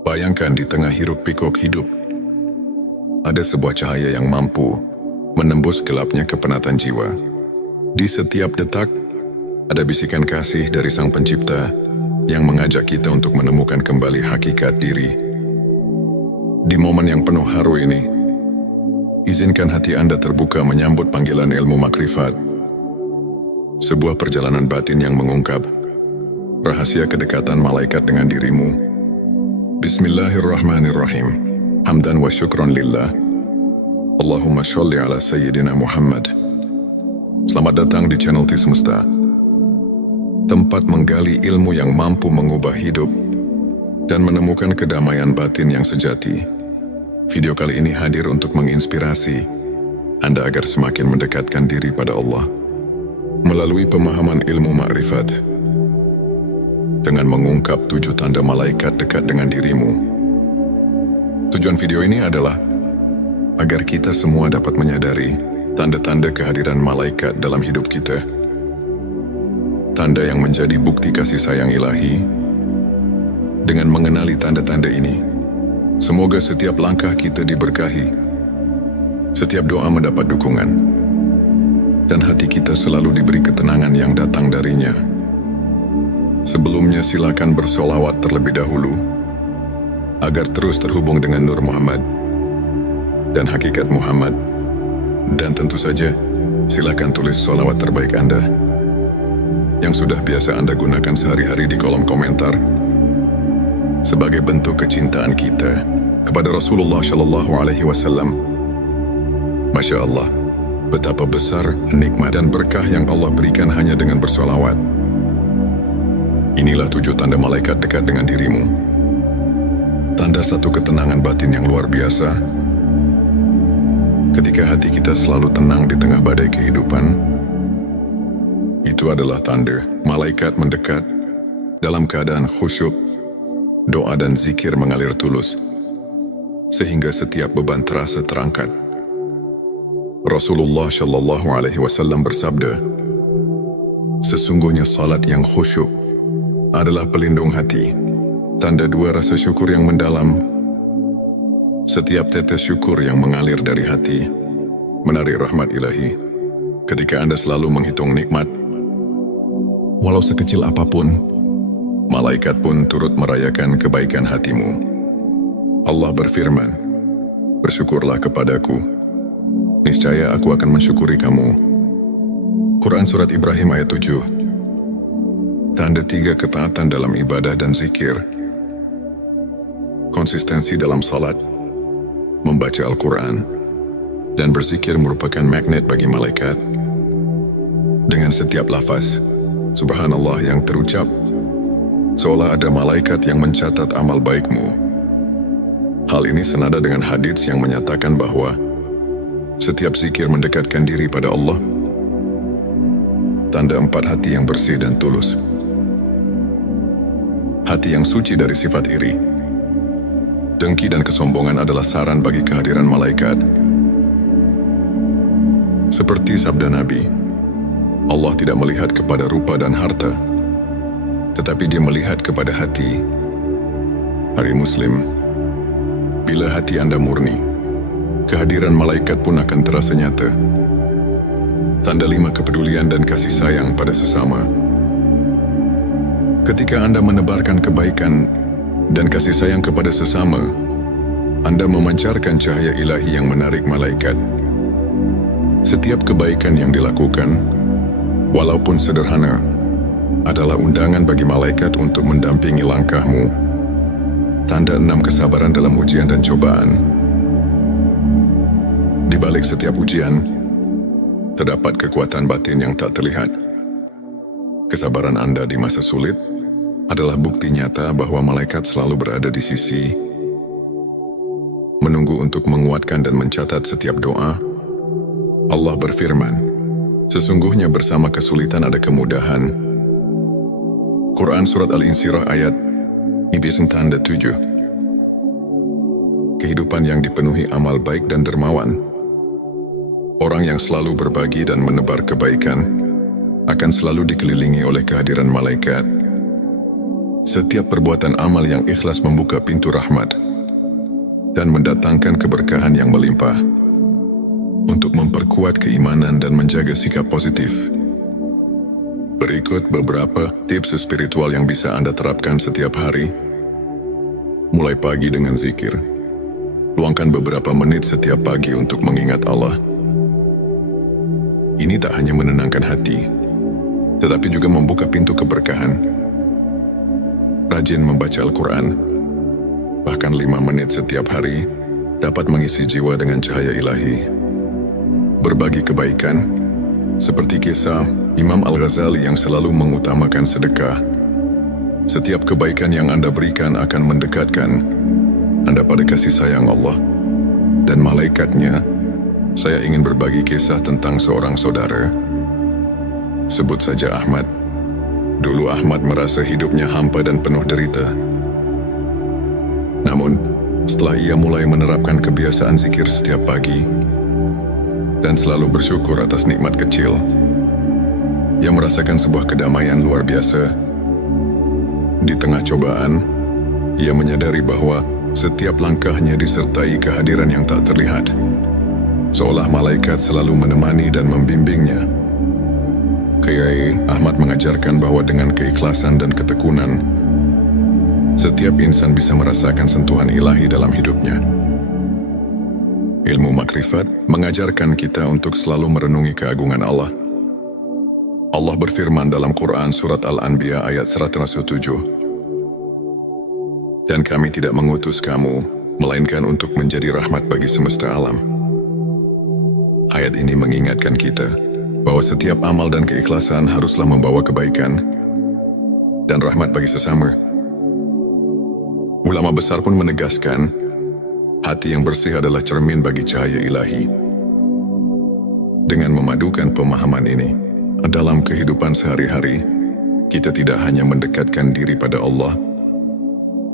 Bayangkan di tengah hiruk-pikuk hidup, ada sebuah cahaya yang mampu menembus gelapnya kepenatan jiwa. Di setiap detak, ada bisikan kasih dari Sang Pencipta yang mengajak kita untuk menemukan kembali hakikat diri. Di momen yang penuh haru ini, izinkan hati Anda terbuka menyambut panggilan ilmu makrifat, sebuah perjalanan batin yang mengungkap rahasia kedekatan malaikat dengan dirimu. Bismillahirrahmanirrahim. Hamdan wa syukron lillah. Allahumma sholli ala Sayyidina Muhammad. Selamat datang di channel T Semesta, tempat menggali ilmu yang mampu mengubah hidup dan menemukan kedamaian batin yang sejati. Video kali ini hadir untuk menginspirasi Anda agar semakin mendekatkan diri pada Allah melalui pemahaman ilmu makrifat, dengan mengungkap 7 tanda malaikat dekat dengan dirimu. Tujuan video ini adalah agar kita semua dapat menyadari tanda-tanda kehadiran malaikat dalam hidup kita. Tanda yang menjadi bukti kasih sayang ilahi. Dengan mengenali tanda-tanda ini, semoga setiap langkah kita diberkahi, setiap doa mendapat dukungan, dan hati kita selalu diberi ketenangan yang datang darinya. Sebelumnya silakan bersolawat terlebih dahulu agar terus terhubung dengan Nur Muhammad dan hakikat Muhammad. Dan tentu saja silakan tulis solawat terbaik Anda yang sudah biasa Anda gunakan sehari-hari di kolom komentar sebagai bentuk kecintaan kita kepada Rasulullah Shallallahu Alaihi Wasallam. Masya Allah, betapa besar nikmat dan berkah yang Allah berikan hanya dengan bersolawat. Inilah 7 tanda malaikat dekat dengan dirimu. Tanda satu ketenangan batin yang luar biasa. Ketika hati kita selalu tenang di tengah badai kehidupan, itu adalah tanda malaikat mendekat dalam keadaan khusyuk, doa dan zikir mengalir tulus, sehingga setiap beban terasa terangkat. Rasulullah Shallallahu Alaihi Wasallam bersabda, sesungguhnya salat yang khusyuk adalah pelindung hati, tanda 2 rasa syukur yang mendalam. Setiap tetes syukur yang mengalir dari hati menarik rahmat ilahi. Ketika Anda selalu menghitung nikmat, walau sekecil apapun, malaikat pun turut merayakan kebaikan hatimu. Allah berfirman, bersyukurlah kepadaku, niscaya aku akan mensyukuri kamu. Quran Surat Ibrahim ayat 7. Tanda 3 ketaatan dalam ibadah dan zikir. Konsistensi dalam salat, membaca Al-Quran, dan berzikir merupakan magnet bagi malaikat. Dengan setiap lafaz Subhanallah yang terucap, seolah ada malaikat yang mencatat amal baikmu. Hal ini senada dengan hadits yang menyatakan bahwa setiap zikir mendekatkan diri pada Allah. Tanda 4 hati yang bersih dan tulus. Hati yang suci dari sifat iri, dengki dan kesombongan adalah saran bagi kehadiran malaikat. Seperti sabda Nabi, Allah tidak melihat kepada rupa dan harta, tetapi Dia melihat kepada hati. Hari Muslim, bila hati Anda murni, kehadiran malaikat pun akan terasa nyata. Tanda 5 kepedulian dan kasih sayang pada sesama. Ketika Anda menebarkan kebaikan dan kasih sayang kepada sesama, Anda memancarkan cahaya ilahi yang menarik malaikat. Setiap kebaikan yang dilakukan, walaupun sederhana, adalah undangan bagi malaikat untuk mendampingi langkahmu. Tanda 6 kesabaran dalam ujian dan cobaan. Di balik setiap ujian, terdapat kekuatan batin yang tak terlihat. Kesabaran Anda di masa sulit adalah bukti nyata bahwa malaikat selalu berada di sisi, menunggu untuk menguatkan dan mencatat setiap doa. Allah berfirman, sesungguhnya bersama kesulitan ada kemudahan. Quran Surat Al-Insyirah ayat 7. Kehidupan yang dipenuhi amal baik dan dermawan. Orang yang selalu berbagi dan menebar kebaikan akan selalu dikelilingi oleh kehadiran malaikat. Setiap perbuatan amal yang ikhlas membuka pintu rahmat dan mendatangkan keberkahan yang melimpah. Untuk memperkuat keimanan dan menjaga sikap positif, berikut beberapa tips spiritual yang bisa Anda terapkan setiap hari. Mulai pagi dengan zikir. Luangkan beberapa menit setiap pagi untuk mengingat Allah. Ini tak hanya menenangkan hati, tetapi juga membuka pintu keberkahan. Rajin membaca Al-Quran, bahkan 5 menit setiap hari, dapat mengisi jiwa dengan cahaya ilahi. Berbagi kebaikan, seperti kisah Imam Al-Ghazali yang selalu mengutamakan sedekah. Setiap kebaikan yang Anda berikan akan mendekatkan Anda pada kasih sayang Allah dan malaikatnya. Saya ingin berbagi kisah tentang seorang saudara. Sebut saja Ahmad. Dulu Ahmad merasa hidupnya hampa dan penuh derita. Namun, setelah ia mulai menerapkan kebiasaan zikir setiap pagi dan selalu bersyukur atas nikmat kecil, ia merasakan sebuah kedamaian luar biasa. Di tengah cobaan, ia menyadari bahwa setiap langkahnya disertai kehadiran yang tak terlihat, seolah malaikat selalu menemani dan membimbingnya. Kiai Ahmad mengajarkan bahwa dengan keikhlasan dan ketekunan, setiap insan bisa merasakan sentuhan ilahi dalam hidupnya. Ilmu makrifat mengajarkan kita untuk selalu merenungi keagungan Allah. Allah berfirman dalam Quran surat Al-Anbiya ayat 107, "Dan kami tidak mengutus kamu, melainkan untuk menjadi rahmat bagi semesta alam." Ayat ini mengingatkan kita bahwa setiap amal dan keikhlasan haruslah membawa kebaikan dan rahmat bagi sesama. Ulama besar pun menegaskan, hati yang bersih adalah cermin bagi cahaya ilahi. Dengan memadukan pemahaman ini dalam kehidupan sehari-hari, kita tidak hanya mendekatkan diri pada Allah,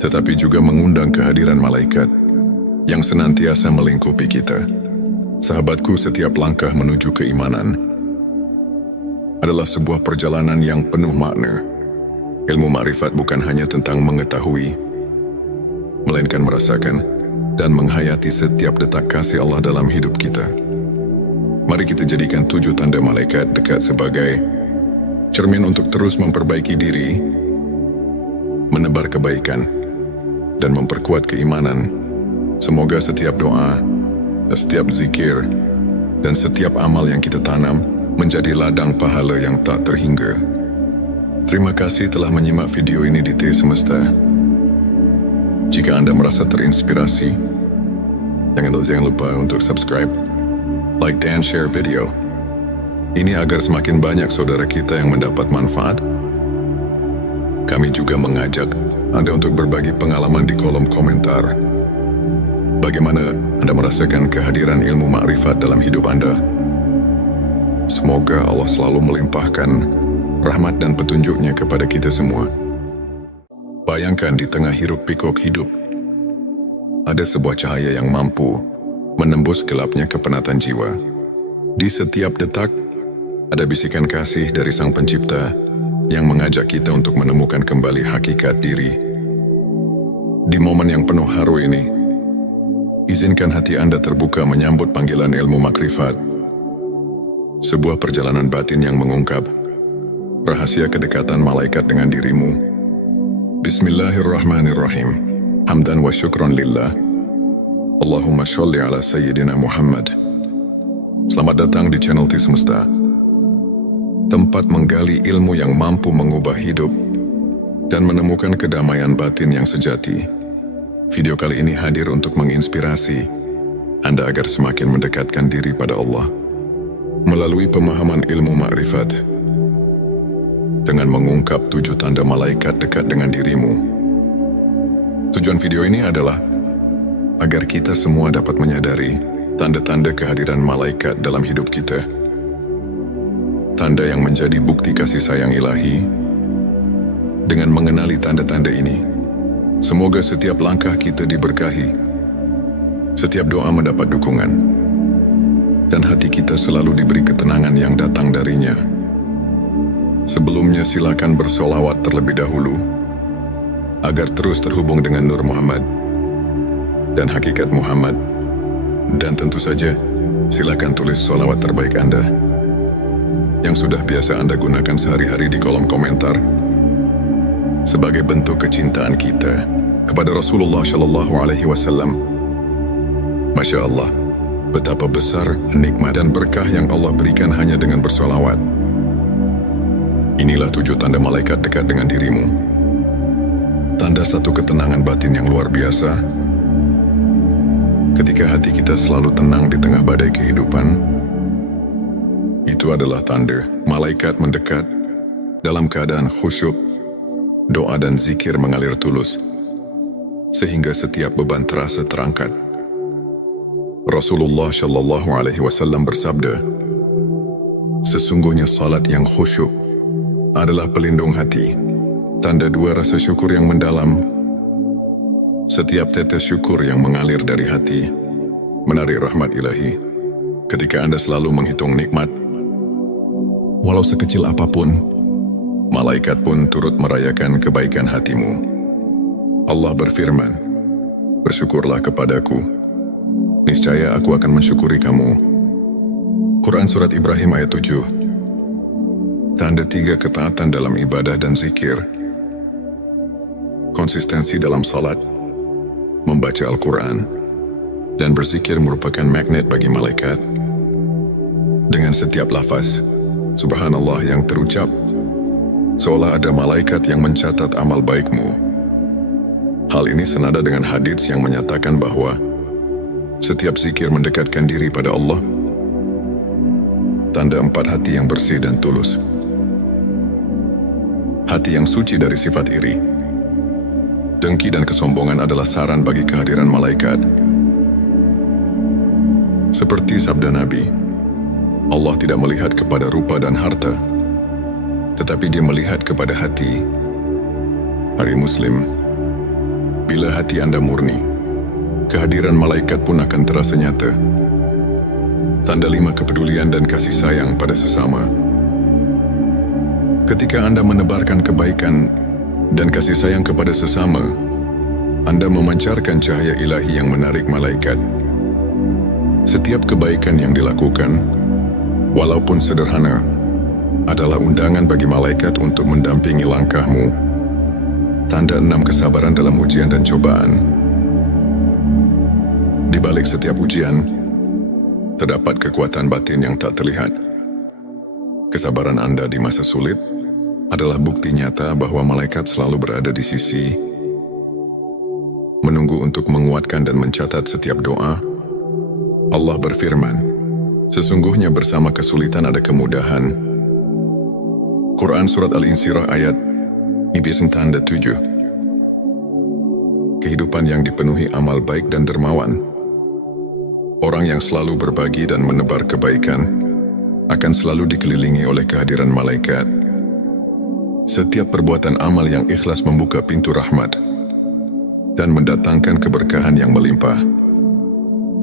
tetapi juga mengundang kehadiran malaikat yang senantiasa melingkupi kita. Sahabatku, setiap langkah menuju keimanan adalah sebuah perjalanan yang penuh makna. Ilmu makrifat bukan hanya tentang mengetahui, melainkan merasakan dan menghayati setiap detak kasih Allah dalam hidup kita. Mari kita jadikan 7 tanda malaikat dekat sebagai cermin untuk terus memperbaiki diri, menebar kebaikan, dan memperkuat keimanan. Semoga setiap doa, setiap zikir, dan setiap amal yang kita tanam menjadi ladang pahala yang tak terhingga. Terima kasih telah menyimak video ini di T Semesta. Jika Anda merasa terinspirasi, jangan lupa untuk subscribe, like, dan share video ini agar semakin banyak saudara kita yang mendapat manfaat. Kami juga mengajak Anda untuk berbagi pengalaman di kolom komentar. Bagaimana Anda merasakan kehadiran ilmu makrifat dalam hidup Anda? Semoga Allah selalu melimpahkan rahmat dan petunjuknya kepada kita semua. Bayangkan di tengah hiruk-pikuk hidup, ada sebuah cahaya yang mampu menembus gelapnya kepenatan jiwa. Di setiap detak, ada bisikan kasih dari Sang Pencipta yang mengajak kita untuk menemukan kembali hakikat diri. Di momen yang penuh haru ini, izinkan hati Anda terbuka menyambut panggilan ilmu makrifat. Sebuah perjalanan batin yang mengungkap rahasia kedekatan malaikat dengan dirimu. Bismillahirrahmanirrahim. Hamdan wa syukran lillah. Allahumma sholli ala Sayyidina Muhammad. Selamat datang di channel T Semesta, tempat menggali ilmu yang mampu mengubah hidup dan menemukan kedamaian batin yang sejati. Video kali ini hadir untuk menginspirasi Anda agar semakin mendekatkan diri pada Allah melalui pemahaman ilmu makrifat. Dengan mengungkap 7 tanda malaikat dekat dengan dirimu. Tujuan video ini adalah agar kita semua dapat menyadari tanda-tanda kehadiran malaikat dalam hidup kita. Tanda yang menjadi bukti kasih sayang ilahi. Dengan mengenali tanda-tanda ini, semoga setiap langkah kita diberkahi, setiap doa mendapat dukungan, dan hati kita selalu diberi ketenangan yang datang darinya. Sebelumnya silakan bersolawat terlebih dahulu agar terus terhubung dengan Nur Muhammad dan hakikat Muhammad. Dan tentu saja, silakan tulis sholawat terbaik Anda yang sudah biasa Anda gunakan sehari-hari di kolom komentar sebagai bentuk kecintaan kita kepada Rasulullah Shallallahu Alaihi Wasallam. Masya Allah, betapa besar nikmat dan berkah yang Allah berikan hanya dengan bersolawat. Inilah 7 tanda malaikat dekat dengan dirimu. Tanda satu ketenangan batin yang luar biasa. Ketika hati kita selalu tenang di tengah badai kehidupan, itu adalah tanda malaikat mendekat dalam keadaan khusyuk, doa dan zikir mengalir tulus, sehingga setiap beban terasa terangkat. Rasulullah Shallallahu Alaihi Wasallam bersabda, sesungguhnya salat yang khusyuk adalah pelindung hati, tanda 2 rasa syukur yang mendalam. Setiap tetes syukur yang mengalir dari hati menarik rahmat ilahi. Ketika Anda selalu menghitung nikmat, walau sekecil apapun, malaikat pun turut merayakan kebaikan hatimu. Allah berfirman, bersyukurlah kepadaku, niscaya aku akan mensyukuri kamu. Quran Surat Ibrahim ayat 7. Tanda 3 ketaatan dalam ibadah dan zikir. Konsistensi dalam salat, membaca Al-Quran, dan berzikir merupakan magnet bagi malaikat. Dengan setiap lafaz Subhanallah yang terucap, seolah ada malaikat yang mencatat amal baikmu. Hal ini senada dengan hadits yang menyatakan bahwa setiap zikir mendekatkan diri pada Allah. Tanda 4 hati yang bersih dan tulus. Hati yang suci dari sifat iri, dengki dan kesombongan adalah saran bagi kehadiran malaikat. Seperti sabda Nabi, Allah tidak melihat kepada rupa dan harta, tetapi Dia melihat kepada hati. Hari Muslim, bila hati Anda murni, kehadiran malaikat pun akan terasa nyata. Tanda 5 kepedulian dan kasih sayang pada sesama. Ketika Anda menebarkan kebaikan dan kasih sayang kepada sesama, Anda memancarkan cahaya ilahi yang menarik malaikat. Setiap kebaikan yang dilakukan, walaupun sederhana, adalah undangan bagi malaikat untuk mendampingi langkahmu. Tanda 6 kesabaran dalam ujian dan cobaan. Di balik setiap ujian, terdapat kekuatan batin yang tak terlihat. Kesabaran Anda di masa sulit adalah bukti nyata bahwa malaikat selalu berada di sisi, menunggu untuk menguatkan dan mencatat setiap doa. Allah berfirman, sesungguhnya bersama kesulitan ada kemudahan. Quran Surat Al-Insyirah ayat 9 tanda 7. Kehidupan yang dipenuhi amal baik dan dermawan. Orang yang selalu berbagi dan menebar kebaikan akan selalu dikelilingi oleh kehadiran malaikat. Setiap perbuatan amal yang ikhlas membuka pintu rahmat dan mendatangkan keberkahan yang melimpah.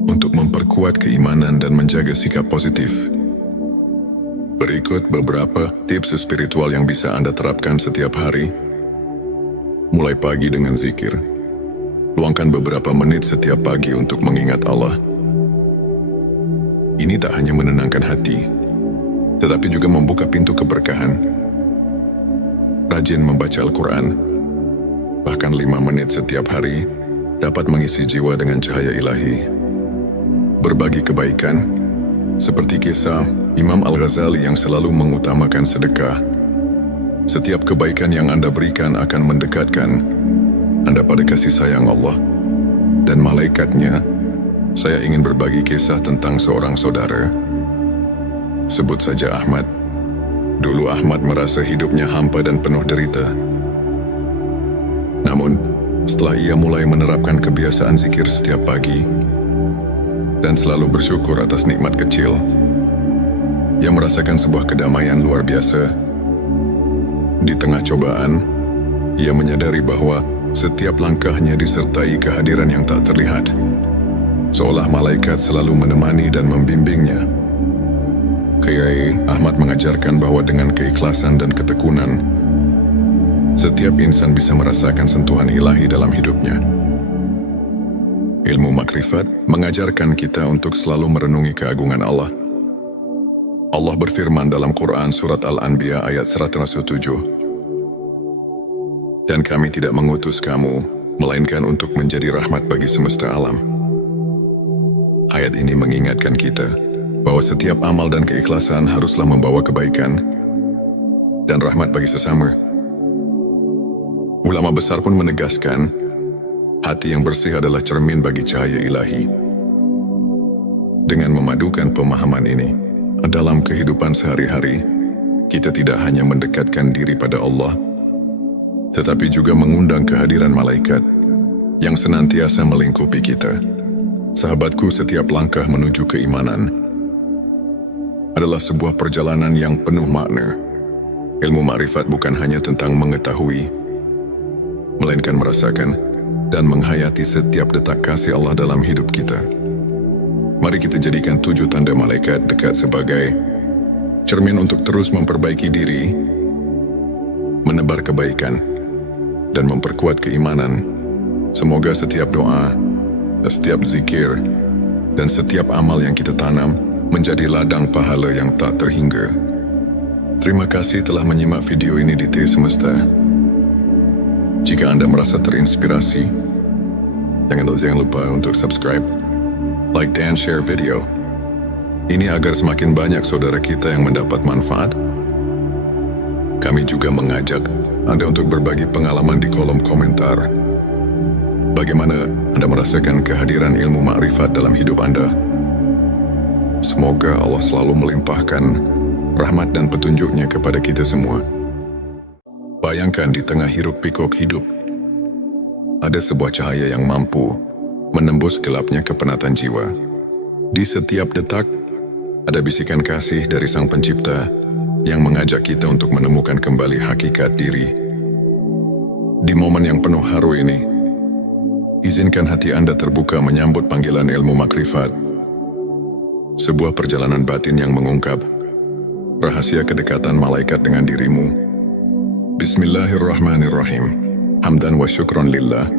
Untuk memperkuat keimanan dan menjaga sikap positif, berikut beberapa tips spiritual yang bisa Anda terapkan setiap hari. Mulai pagi dengan zikir. Luangkan beberapa menit setiap pagi untuk mengingat Allah. Ini tak hanya menenangkan hati, tetapi juga membuka pintu keberkahan. Rajin membaca Al-Quran, bahkan 5 menit setiap hari, dapat mengisi jiwa dengan cahaya ilahi. Berbagi kebaikan, seperti kisah Imam Al-Ghazali yang selalu mengutamakan sedekah. Setiap kebaikan yang Anda berikan akan mendekatkan Anda pada kasih sayang Allah dan malaikatnya. Saya ingin berbagi kisah tentang seorang saudara. Sebut saja Ahmad. Dulu Ahmad merasa hidupnya hampa dan penuh derita. Namun, setelah ia mulai menerapkan kebiasaan zikir setiap pagi dan selalu bersyukur atas nikmat kecil, ia merasakan sebuah kedamaian luar biasa. Di tengah cobaan, ia menyadari bahwa setiap langkahnya disertai kehadiran yang tak terlihat, seolah malaikat selalu menemani dan membimbingnya. Kiai Ahmad mengajarkan bahwa dengan keikhlasan dan ketekunan, Setiap insan bisa merasakan sentuhan ilahi dalam hidupnya. Ilmu makrifat mengajarkan kita untuk selalu merenungi keagungan Allah. Allah berfirman dalam Quran surat Al-Anbiya ayat 107, "Dan kami tidak mengutus kamu, melainkan untuk menjadi rahmat bagi semesta alam." Ayat ini mengingatkan kita bahwa setiap amal dan keikhlasan haruslah membawa kebaikan dan rahmat bagi sesama. Ulama besar pun menegaskan, hati yang bersih adalah cermin bagi cahaya ilahi. Dengan memadukan pemahaman ini, dalam kehidupan sehari-hari, kita tidak hanya mendekatkan diri pada Allah, tetapi juga mengundang kehadiran malaikat yang senantiasa melingkupi kita. Sahabatku, setiap langkah menuju keimanan adalah sebuah perjalanan yang penuh makna. Ilmu makrifat bukan hanya tentang mengetahui, melainkan merasakan dan menghayati setiap detak kasih Allah dalam hidup kita. Mari kita jadikan 7 tanda malaikat dekat sebagai cermin untuk terus memperbaiki diri, menebar kebaikan, dan memperkuat keimanan. Semoga setiap doa, setiap zikir, dan setiap amal yang kita tanam menjadi ladang pahala yang tak terhingga. Terima kasih telah menyimak video ini di T Semesta. Jika Anda merasa terinspirasi, jangan lupa untuk subscribe, like, dan share video ini agar semakin banyak saudara kita yang mendapat manfaat. Kami juga mengajak Anda untuk berbagi pengalaman di kolom komentar. Bagaimana Anda merasakan kehadiran ilmu makrifat dalam hidup Anda? Semoga Allah selalu melimpahkan rahmat dan petunjuknya kepada kita semua. Bayangkan di tengah hiruk-pikuk hidup, ada sebuah cahaya yang mampu menembus gelapnya kepenatan jiwa. Di setiap detak, ada bisikan kasih dari Sang Pencipta yang mengajak kita untuk menemukan kembali hakikat diri. Di momen yang penuh haru ini, izinkan hati Anda terbuka menyambut panggilan ilmu makrifat. Sebuah perjalanan batin yang mengungkap rahasia kedekatan malaikat dengan dirimu. Bismillahirrahmanirrahim. Hamdan wa syukron lillah.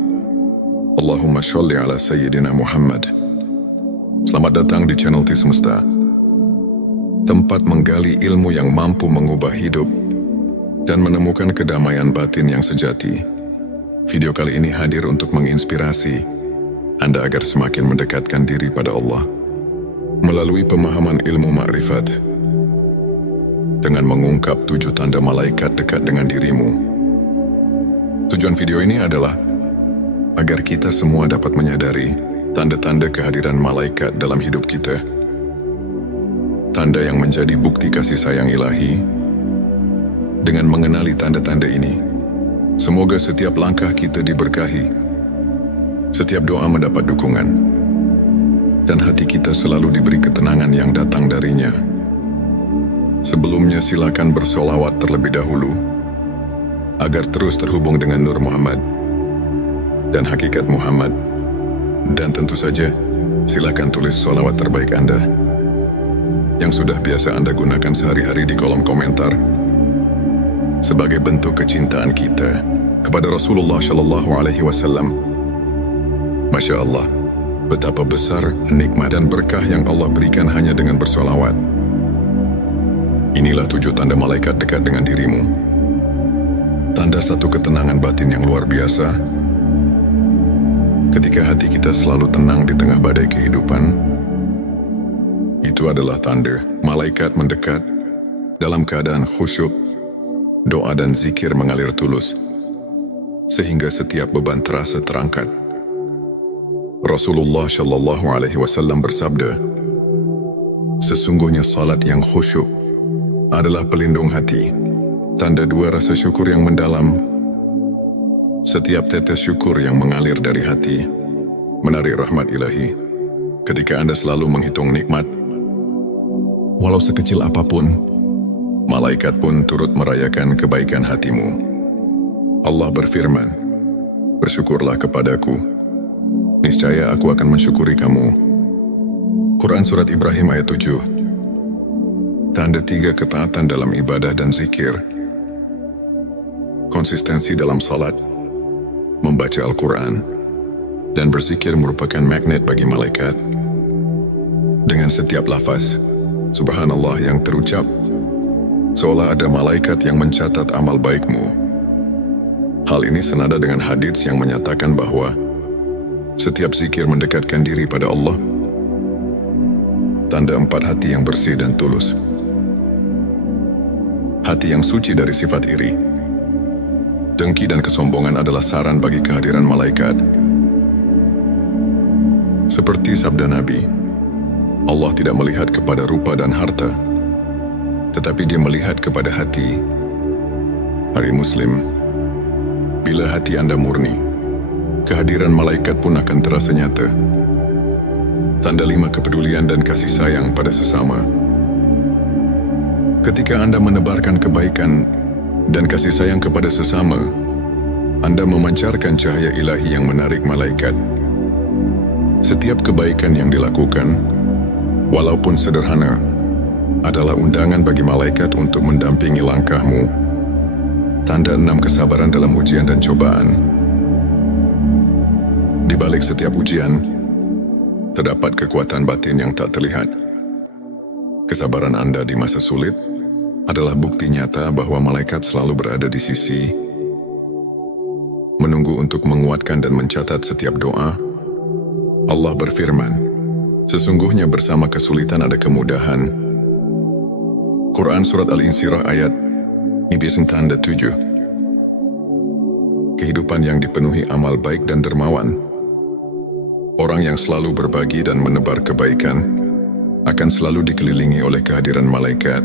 Allahumma sholli ala sayyidina Muhammad. Selamat datang di channel T Semesta, tempat menggali ilmu yang mampu mengubah hidup dan menemukan kedamaian batin yang sejati. Video kali ini hadir untuk menginspirasi Anda agar semakin mendekatkan diri pada Allah melalui pemahaman ilmu makrifat. Dengan mengungkap 7 tanda malaikat dekat dengan dirimu. Tujuan video ini adalah agar kita semua dapat menyadari tanda-tanda kehadiran malaikat dalam hidup kita. Tanda yang menjadi bukti kasih sayang ilahi. Dengan mengenali tanda-tanda ini, semoga setiap langkah kita diberkahi, setiap doa mendapat dukungan, dan hati kita selalu diberi ketenangan yang datang darinya. Sebelumnya silakan bersolawat terlebih dahulu agar terus terhubung dengan Nur Muhammad dan hakikat Muhammad. Dan tentu saja silakan tulis solawat terbaik Anda yang sudah biasa Anda gunakan sehari-hari di kolom komentar sebagai bentuk kecintaan kita kepada Rasulullah Shallallahu Alaihi Wasallam. Masya Allah, betapa besar nikmat dan berkah yang Allah berikan hanya dengan bersolawat. Inilah 7 tanda malaikat dekat dengan dirimu. Tanda satu ketenangan batin yang luar biasa. Ketika hati kita selalu tenang di tengah badai kehidupan, itu adalah tanda malaikat mendekat dalam keadaan khusyuk, doa dan zikir mengalir tulus, sehingga setiap beban terasa terangkat. Rasulullah Shallallahu Alaihi Wasallam bersabda, "Sesungguhnya salat yang khusyuk adalah pelindung hati, tanda 2 rasa syukur yang mendalam. Setiap tetes syukur yang mengalir dari hati menarik rahmat ilahi. Ketika Anda selalu menghitung nikmat, walau sekecil apapun, malaikat pun turut merayakan kebaikan hatimu. Allah berfirman, "Bersyukurlah kepadaku, niscaya aku akan mensyukuri kamu." Quran Surat Ibrahim ayat 7. Tanda 3 ketaatan dalam ibadah dan zikir. Konsistensi dalam salat, membaca Al-Quran, dan berzikir merupakan magnet bagi malaikat. Dengan setiap lafaz Subhanallah yang terucap, seolah ada malaikat yang mencatat amal baikmu. Hal ini senada dengan hadits yang menyatakan bahwa setiap zikir mendekatkan diri pada Allah. Tanda 4 hati yang bersih dan tulus. Hati yang suci dari sifat iri, dengki dan kesombongan adalah saran bagi kehadiran malaikat. Seperti sabda Nabi, Allah tidak melihat kepada rupa dan harta, tetapi Dia melihat kepada hati. Hari Muslim, bila hati Anda murni, kehadiran malaikat pun akan terasa nyata. Tanda 5 kepedulian dan kasih sayang pada sesama. Ketika Anda menebarkan kebaikan dan kasih sayang kepada sesama, Anda memancarkan cahaya ilahi yang menarik malaikat. Setiap kebaikan yang dilakukan, walaupun sederhana, adalah undangan bagi malaikat untuk mendampingi langkahmu. Tanda 6 kesabaran dalam ujian dan cobaan. Di balik setiap ujian, terdapat kekuatan batin yang tak terlihat. Kesabaran Anda di masa sulit adalah bukti nyata bahwa malaikat selalu berada di sisi, menunggu untuk menguatkan dan mencatat setiap doa. Allah berfirman, sesungguhnya bersama kesulitan ada kemudahan. Quran Surat Al-Insyirah ayat 7. Kehidupan yang dipenuhi amal baik dan dermawan. Orang yang selalu berbagi dan menebar kebaikan akan selalu dikelilingi oleh kehadiran malaikat.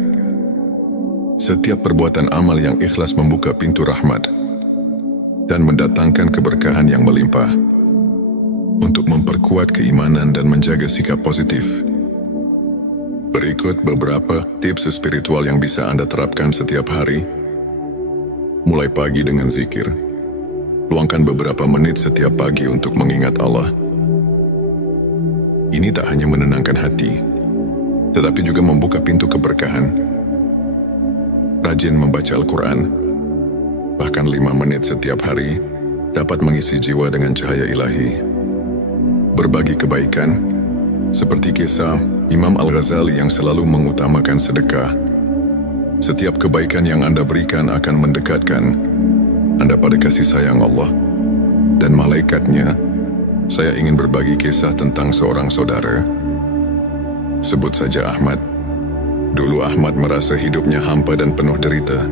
Setiap perbuatan amal yang ikhlas membuka pintu rahmat dan mendatangkan keberkahan yang melimpah. Untuk memperkuat keimanan dan menjaga sikap positif, berikut beberapa tips spiritual yang bisa Anda terapkan setiap hari. Mulai pagi dengan zikir. Luangkan beberapa menit setiap pagi untuk mengingat Allah. Ini tak hanya menenangkan hati, tetapi juga membuka pintu keberkahan. Rajin membaca Al-Quran, bahkan 5 menit setiap hari, dapat mengisi jiwa dengan cahaya ilahi. Berbagi kebaikan, seperti kisah Imam Al-Ghazali yang selalu mengutamakan sedekah. Setiap kebaikan yang Anda berikan akan mendekatkan Anda pada kasih sayang Allah dan malaikatnya. Saya ingin berbagi kisah tentang seorang saudara. Sebut saja Ahmad. Dulu Ahmad merasa hidupnya hampa dan penuh derita.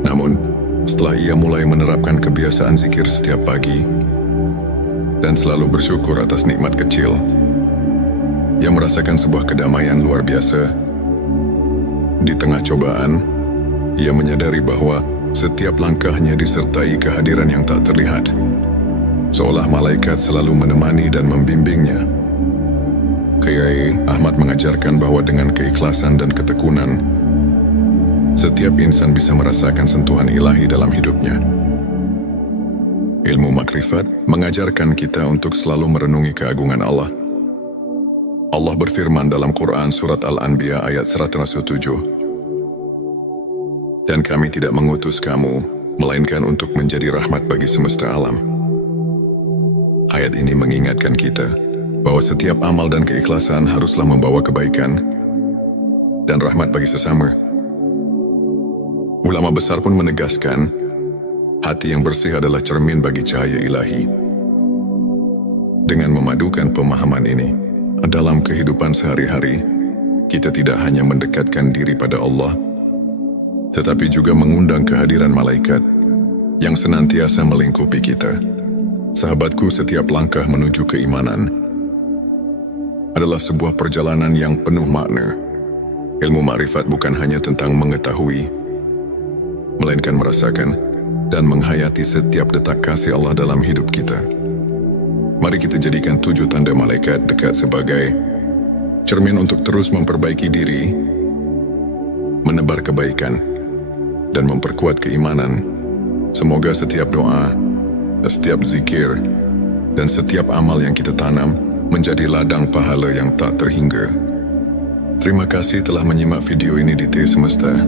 Namun, setelah ia mulai menerapkan kebiasaan zikir setiap pagi dan selalu bersyukur atas nikmat kecil, ia merasakan sebuah kedamaian luar biasa. Di tengah cobaan, ia menyadari bahwa setiap langkahnya disertai kehadiran yang tak terlihat, seolah malaikat selalu menemani dan membimbingnya. Kiai Ahmad mengajarkan bahwa dengan keikhlasan dan ketekunan, setiap insan bisa merasakan sentuhan ilahi dalam hidupnya. Ilmu makrifat mengajarkan kita untuk selalu merenungi keagungan Allah. Allah berfirman dalam Quran Surat Al-Anbiya ayat 107, dan kami tidak mengutus kamu, melainkan untuk menjadi rahmat bagi semesta alam. Ayat ini mengingatkan kita bahwa setiap amal dan keikhlasan haruslah membawa kebaikan dan rahmat bagi sesama. Ulama besar pun menegaskan, hati yang bersih adalah cermin bagi cahaya ilahi. Dengan memadukan pemahaman ini dalam kehidupan sehari-hari, kita tidak hanya mendekatkan diri pada Allah, tetapi juga mengundang kehadiran malaikat yang senantiasa melingkupi kita. Sahabatku, setiap langkah menuju keimanan adalah sebuah perjalanan yang penuh makna. Ilmu makrifat bukan hanya tentang mengetahui, melainkan merasakan dan menghayati setiap detak kasih Allah dalam hidup kita. Mari kita jadikan 7 tanda malaikat dekat sebagai cermin untuk terus memperbaiki diri, menebar kebaikan, dan memperkuat keimanan. Semoga setiap doa, setiap zikir, dan setiap amal yang kita tanam menjadi ladang pahala yang tak terhingga. Terima kasih telah menyimak video ini di T Semesta.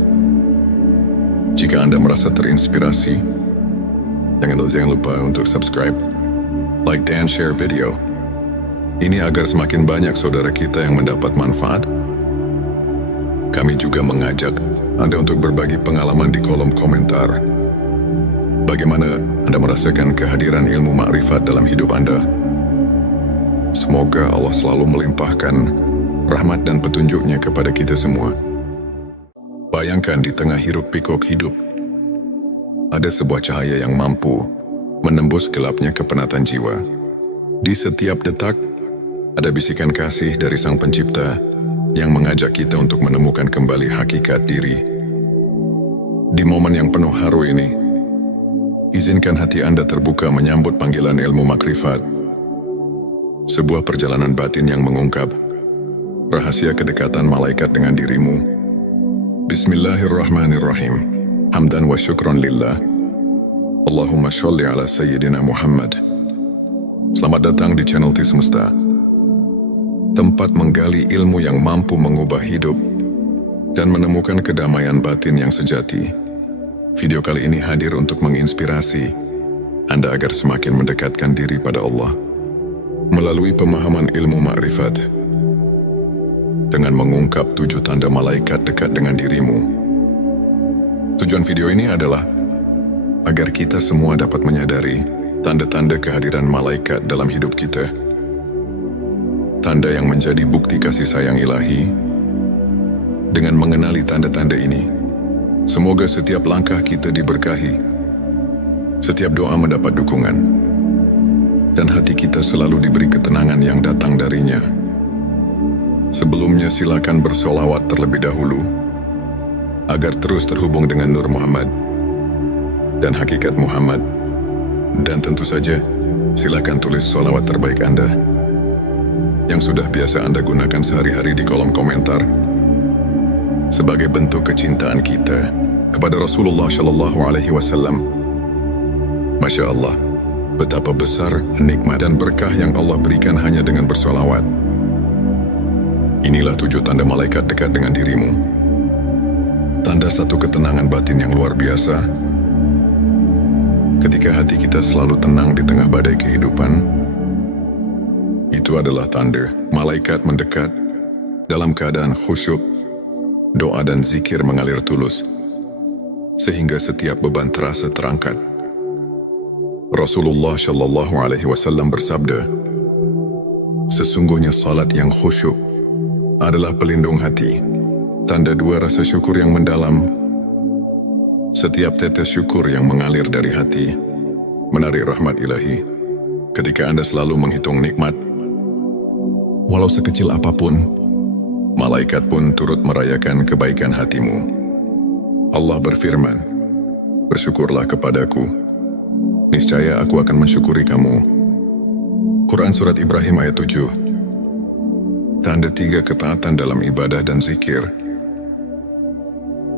Jika Anda merasa terinspirasi, jangan lupa untuk subscribe, like, dan share video ini agar semakin banyak saudara kita yang mendapat manfaat. Kami juga mengajak Anda untuk berbagi pengalaman di kolom komentar. Bagaimana Anda merasakan kehadiran ilmu makrifat dalam hidup Anda? Semoga Allah selalu melimpahkan rahmat dan petunjuknya kepada kita semua. Bayangkan di tengah hiruk pikuk hidup, ada sebuah cahaya yang mampu menembus gelapnya kepenatan jiwa. Di setiap detak, ada bisikan kasih dari Sang Pencipta yang mengajak kita untuk menemukan kembali hakikat diri. Di momen yang penuh haru ini, izinkan hati Anda terbuka menyambut panggilan ilmu makrifat. Sebuah perjalanan batin yang mengungkap rahasia kedekatan malaikat dengan dirimu. Bismillahirrahmanirrahim. Hamdan wa syukron lillah. Allahumma sholli ala sayyidina Muhammad. Selamat datang di channel T Semesta, tempat menggali ilmu yang mampu mengubah hidup dan menemukan kedamaian batin yang sejati. Video kali ini hadir untuk menginspirasi Anda agar semakin mendekatkan diri pada Allah melalui pemahaman ilmu makrifat. Dengan mengungkap 7 tanda malaikat dekat dengan dirimu. Tujuan video ini adalah agar kita semua dapat menyadari tanda-tanda kehadiran malaikat dalam hidup kita. Tanda yang menjadi bukti kasih sayang ilahi. Dengan mengenali tanda-tanda ini, semoga setiap langkah kita diberkahi, setiap doa mendapat dukungan, dan hati kita selalu diberi ketenangan yang datang darinya. Sebelumnya silakan bersolawat terlebih dahulu agar terus terhubung dengan Nur Muhammad dan hakikat Muhammad. Dan tentu saja silakan tulis solawat terbaik Anda yang sudah biasa Anda gunakan sehari-hari di kolom komentar sebagai bentuk kecintaan kita kepada Rasulullah Shallallahu Alaihi Wasallam. Masya Allah, betapa besar nikmat dan berkah yang Allah berikan hanya dengan bersolawat. Inilah 7 tanda malaikat dekat dengan dirimu. Tanda satu ketenangan batin yang luar biasa. Ketika hati kita selalu tenang di tengah badai kehidupan, itu adalah tanda malaikat mendekat dalam keadaan khusyuk, doa dan zikir mengalir tulus, sehingga setiap beban terasa terangkat. Rasulullah Shallallahu Alaihi Wasallam bersabda, sesungguhnya salat yang khusyuk adalah pelindung hati, tanda 2 rasa syukur yang mendalam. Setiap tetes syukur yang mengalir dari hati menarik rahmat ilahi. Ketika Anda selalu menghitung nikmat, walau sekecil apapun, malaikat pun turut merayakan kebaikan hatimu. Allah berfirman, bersyukurlah kepadaku, niscaya aku akan mensyukuri kamu. Quran Surat Ibrahim ayat 7. Tanda 3 ketaatan dalam ibadah dan zikir.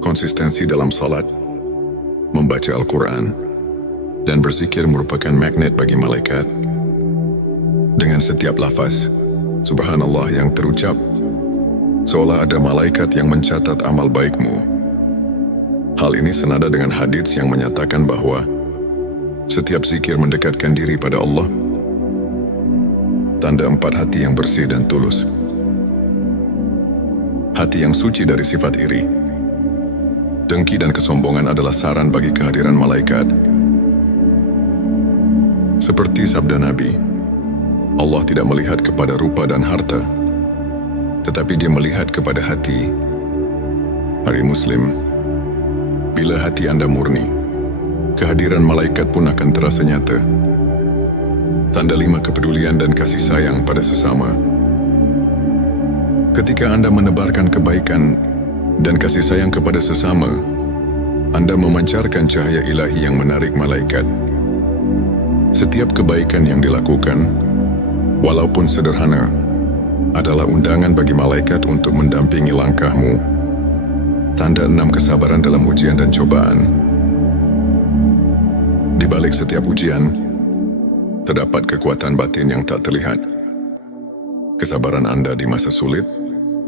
Konsistensi dalam salat, membaca Al-Quran, dan berzikir merupakan magnet bagi malaikat. Dengan setiap lafaz Subhanallah yang terucap, seolah ada malaikat yang mencatat amal baikmu. Hal ini senada dengan hadits yang menyatakan bahwa setiap zikir mendekatkan diri pada Allah. Tanda 4 hati yang bersih dan tulus. Hati yang suci dari sifat iri, dengki dan kesombongan adalah saran bagi kehadiran malaikat. Seperti sabda Nabi, Allah tidak melihat kepada rupa dan harta, tetapi Dia melihat kepada hati. Hari Muslim, bila hati Anda murni, kehadiran malaikat pun akan terasa nyata. Tanda 5 kepedulian dan kasih sayang pada sesama. Ketika Anda menebarkan kebaikan dan kasih sayang kepada sesama, Anda memancarkan cahaya ilahi yang menarik malaikat. Setiap kebaikan yang dilakukan, walaupun sederhana, adalah undangan bagi malaikat untuk mendampingi langkahmu. Tanda 6 kesabaran dalam ujian dan cobaan. Di balik setiap ujian, terdapat kekuatan batin yang tak terlihat. Kesabaran Anda di masa sulit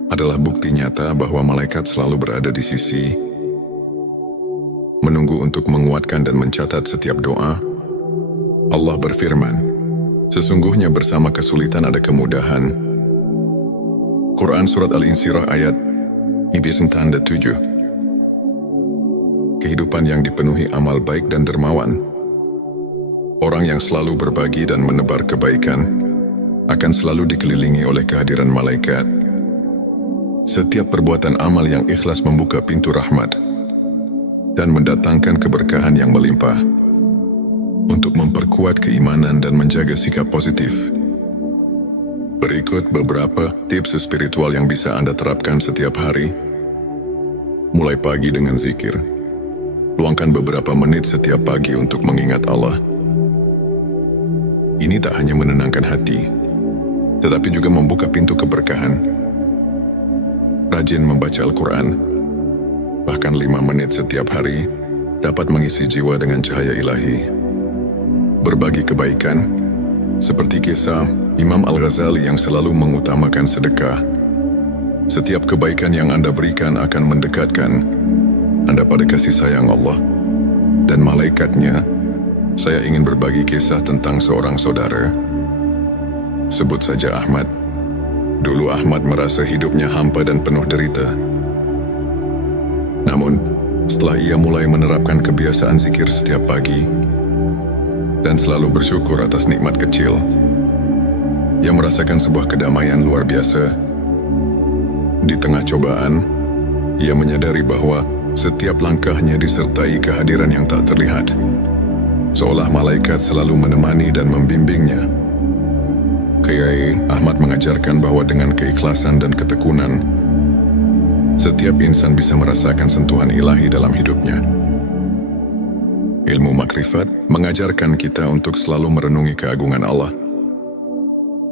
adalah bukti nyata bahwa malaikat selalu berada di sisi menunggu untuk menguatkan dan mencatat setiap doa. Allah berfirman, sesungguhnya bersama kesulitan ada kemudahan. Quran Surat Al-Insyirah ayat 97. Kehidupan yang dipenuhi amal baik dan dermawan. Orang yang selalu berbagi dan menebar kebaikan akan selalu dikelilingi oleh kehadiran malaikat. Setiap perbuatan amal yang ikhlas membuka pintu rahmat dan mendatangkan keberkahan yang melimpah. Untuk memperkuat keimanan dan menjaga sikap positif, berikut beberapa tips spiritual yang bisa Anda terapkan setiap hari. Mulai pagi dengan zikir. Luangkan beberapa menit setiap pagi untuk mengingat Allah. Ini tak hanya menenangkan hati, tetapi juga membuka pintu keberkahan. Rajin membaca Al-Quran, bahkan 5 menit setiap hari, dapat mengisi jiwa dengan cahaya ilahi. Berbagi kebaikan, seperti kisah Imam Al-Ghazali yang selalu mengutamakan sedekah. Setiap kebaikan yang Anda berikan akan mendekatkan Anda pada kasih sayang Allah dan malaikatnya. Saya ingin berbagi kisah tentang seorang saudara. Sebut saja Ahmad. Dulu Ahmad merasa hidupnya hampa dan penuh derita. Namun, setelah ia mulai menerapkan kebiasaan zikir setiap pagi dan selalu bersyukur atas nikmat kecil, ia merasakan sebuah kedamaian luar biasa. Di tengah cobaan, ia menyadari bahwa setiap langkahnya disertai kehadiran yang tak terlihat, seolah malaikat selalu menemani dan membimbingnya. Kiai Ahmad mengajarkan bahwa dengan keikhlasan dan ketekunan, setiap insan bisa merasakan sentuhan ilahi dalam hidupnya. Ilmu makrifat mengajarkan kita untuk selalu merenungi keagungan Allah.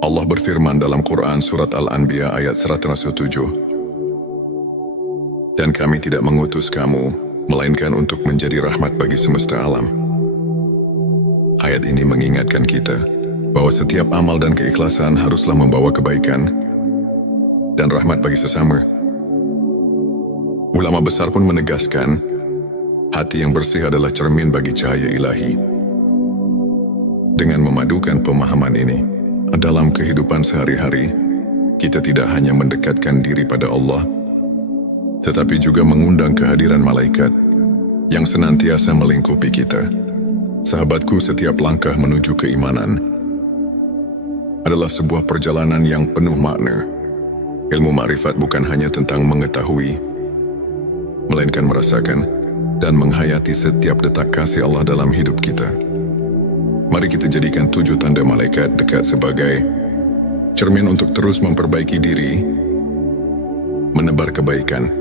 Allah berfirman dalam Quran Surat Al-Anbiya ayat 107, dan kami tidak mengutus kamu, melainkan untuk menjadi rahmat bagi semesta alam. Ayat ini mengingatkan kita bahwa setiap amal dan keikhlasan haruslah membawa kebaikan dan rahmat bagi sesama. Ulama besar pun menegaskan, hati yang bersih adalah cermin bagi cahaya ilahi. Dengan memadukan pemahaman ini dalam kehidupan sehari-hari, kita tidak hanya mendekatkan diri pada Allah, tetapi juga mengundang kehadiran malaikat yang senantiasa melingkupi kita. Sahabatku, setiap langkah menuju keimanan adalah sebuah perjalanan yang penuh makna. Ilmu makrifat bukan hanya tentang mengetahui, melainkan merasakan dan menghayati setiap detak kasih Allah dalam hidup kita. Mari kita jadikan 7 tanda malaikat dekat sebagai cermin untuk terus memperbaiki diri, menebar kebaikan,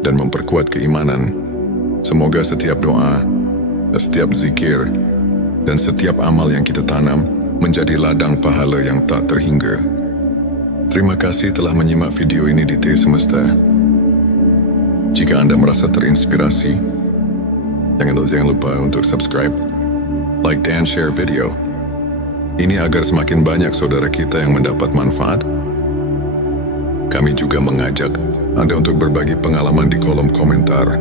dan memperkuat keimanan. Semoga setiap doa, setiap zikir, dan setiap amal yang kita tanam menjadi ladang pahala yang tak terhingga. Terima kasih telah menyimak video ini di T Semesta. Jika Anda merasa terinspirasi, jangan lupa untuk subscribe, like, dan share video ini agar semakin banyak saudara kita yang mendapat manfaat. Kami juga mengajak Anda untuk berbagi pengalaman di kolom komentar.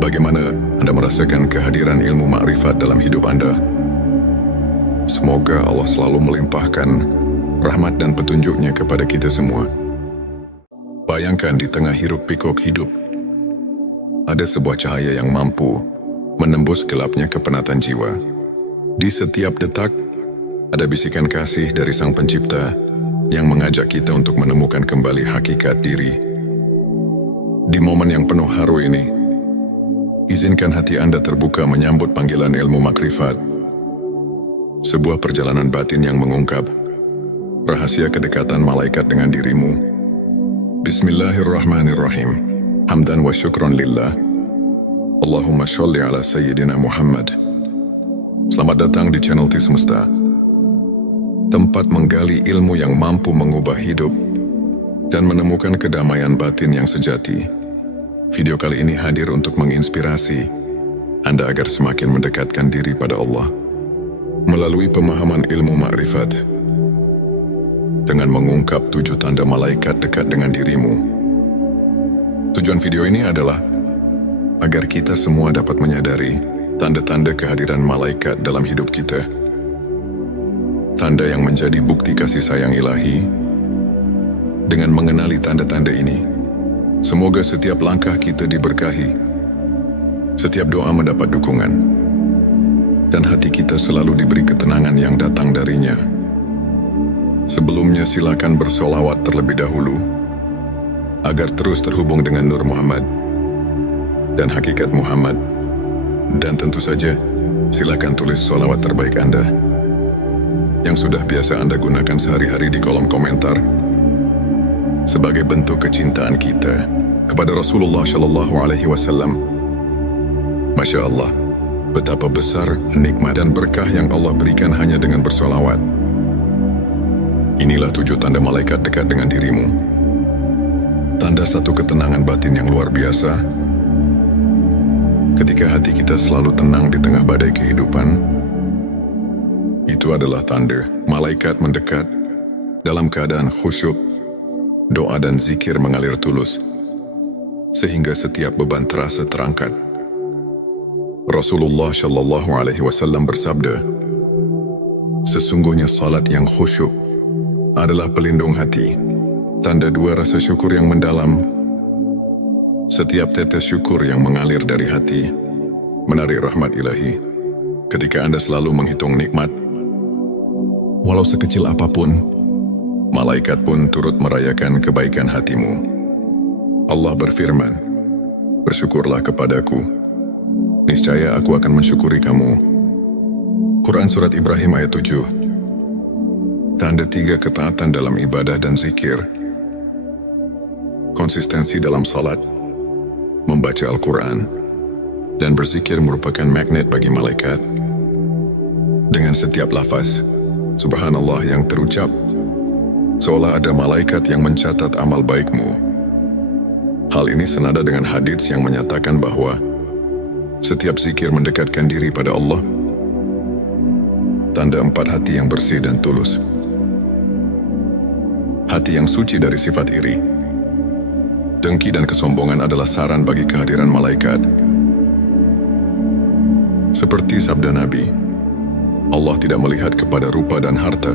Bagaimana Anda merasakan kehadiran ilmu makrifat dalam hidup Anda? Semoga Allah selalu melimpahkan rahmat dan petunjuknya kepada kita semua. Bayangkan di tengah hiruk-pikuk hidup, ada sebuah cahaya yang mampu menembus gelapnya kepenatan jiwa. Di setiap detak, ada bisikan kasih dari Sang Pencipta yang mengajak kita untuk menemukan kembali hakikat diri. Di momen yang penuh haru ini, izinkan hati Anda terbuka menyambut panggilan ilmu makrifat. Sebuah perjalanan batin yang mengungkap rahasia kedekatan malaikat dengan dirimu. Bismillahirrahmanirrahim. Hamdan wa syukron lillah. Allahumma sholli ala sayyidina Muhammad. Selamat datang di channel T Semesta, tempat menggali ilmu yang mampu mengubah hidup dan menemukan kedamaian batin yang sejati. Video kali ini hadir untuk menginspirasi Anda agar semakin mendekatkan diri pada Allah melalui pemahaman ilmu makrifat. Dengan mengungkap 7 tanda malaikat dekat dengan dirimu. Tujuan video ini adalah agar kita semua dapat menyadari tanda-tanda kehadiran malaikat dalam hidup kita. Tanda yang menjadi bukti kasih sayang ilahi. Dengan mengenali tanda-tanda ini, semoga setiap langkah kita diberkahi, setiap doa mendapat dukungan, dan hati kita selalu diberi ketenangan yang datang darinya. Sebelumnya silakan bersolawat terlebih dahulu, agar terus terhubung dengan Nur Muhammad dan hakikat Muhammad. Dan tentu saja, silakan tulis solawat terbaik Anda yang sudah biasa Anda gunakan sehari-hari di kolom komentar sebagai bentuk kecintaan kita kepada Rasulullah Shallallahu Alaihi Wasallam. Masya Allah, betapa besar nikmat dan berkah yang Allah berikan hanya dengan bersolawat. Inilah 7 tanda malaikat dekat dengan dirimu. Tanda satu ketenangan batin yang luar biasa. Ketika hati kita selalu tenang di tengah badai kehidupan, itu adalah tanda malaikat mendekat dalam keadaan khusyuk, doa dan zikir mengalir tulus, sehingga setiap beban terasa terangkat. Rasulullah Shallallahu Alaihi Wasallam bersabda, sesungguhnya salat yang khusyuk adalah pelindung hati, tanda 2 rasa syukur yang mendalam. Setiap tetes syukur yang mengalir dari hati menarik rahmat ilahi. Ketika Anda selalu menghitung nikmat, walau sekecil apapun, malaikat pun turut merayakan kebaikan hatimu. Allah berfirman, bersyukurlah kepadaku, niscaya aku akan mensyukuri kamu. Quran Surat Ibrahim ayat 7. Tanda 3 ketaatan dalam ibadah dan zikir. Konsistensi dalam salat, membaca Al-Quran, dan berzikir merupakan magnet bagi malaikat. Dengan setiap lafaz Subhanallah yang terucap, seolah ada malaikat yang mencatat amal baikmu. Hal ini senada dengan hadits yang menyatakan bahwa setiap zikir mendekatkan diri pada Allah. Tanda 4 hati yang bersih dan tulus. Hati yang suci dari sifat iri, dengki dan kesombongan adalah saran bagi kehadiran malaikat. Seperti sabda Nabi, Allah tidak melihat kepada rupa dan harta,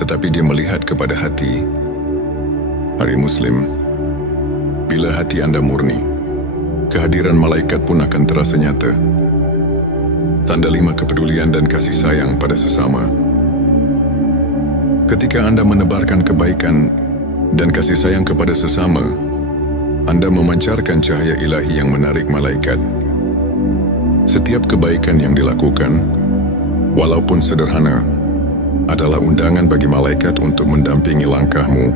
tetapi Dia melihat kepada hati. Hari Muslim, bila hati Anda murni, kehadiran malaikat pun akan terasa nyata. Tanda 5 kepedulian dan kasih sayang pada sesama. Ketika Anda menebarkan kebaikan dan kasih sayang kepada sesama, Anda memancarkan cahaya ilahi yang menarik malaikat. Setiap kebaikan yang dilakukan, walaupun sederhana, adalah undangan bagi malaikat untuk mendampingi langkahmu.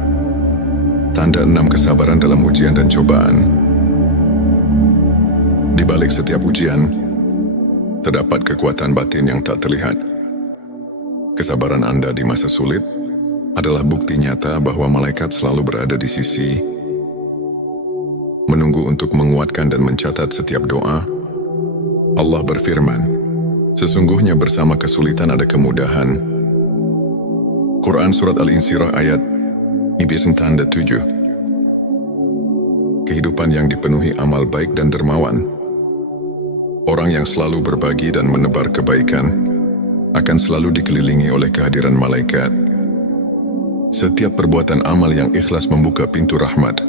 Tanda 6 kesabaran dalam ujian dan cobaan. Di balik setiap ujian, terdapat kekuatan batin yang tak terlihat. Kesabaran Anda di masa sulit adalah bukti nyata bahwa malaikat selalu berada di sisi, menunggu untuk menguatkan dan mencatat setiap doa. Allah berfirman, sesungguhnya bersama kesulitan ada kemudahan. Quran Surat Al-Insyirah ayat 7. Kehidupan yang dipenuhi amal baik dan dermawan. Orang yang selalu berbagi dan menebar kebaikan akan selalu dikelilingi oleh kehadiran malaikat. Setiap perbuatan amal yang ikhlas membuka pintu rahmat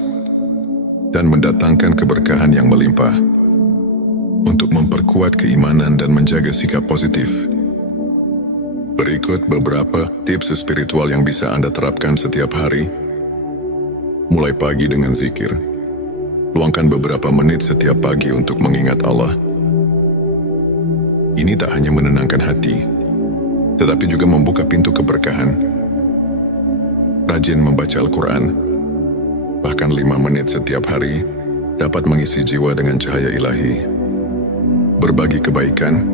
dan mendatangkan keberkahan yang melimpah. Untuk memperkuat keimanan dan menjaga sikap positif, berikut beberapa tips spiritual yang bisa Anda terapkan setiap hari. Mulai pagi dengan zikir. Luangkan beberapa menit setiap pagi untuk mengingat Allah. Ini tak hanya menenangkan hati, tetapi juga membuka pintu keberkahan. Rajin membaca Al-Quran, bahkan 5 menit setiap hari, dapat mengisi jiwa dengan cahaya ilahi. Berbagi kebaikan,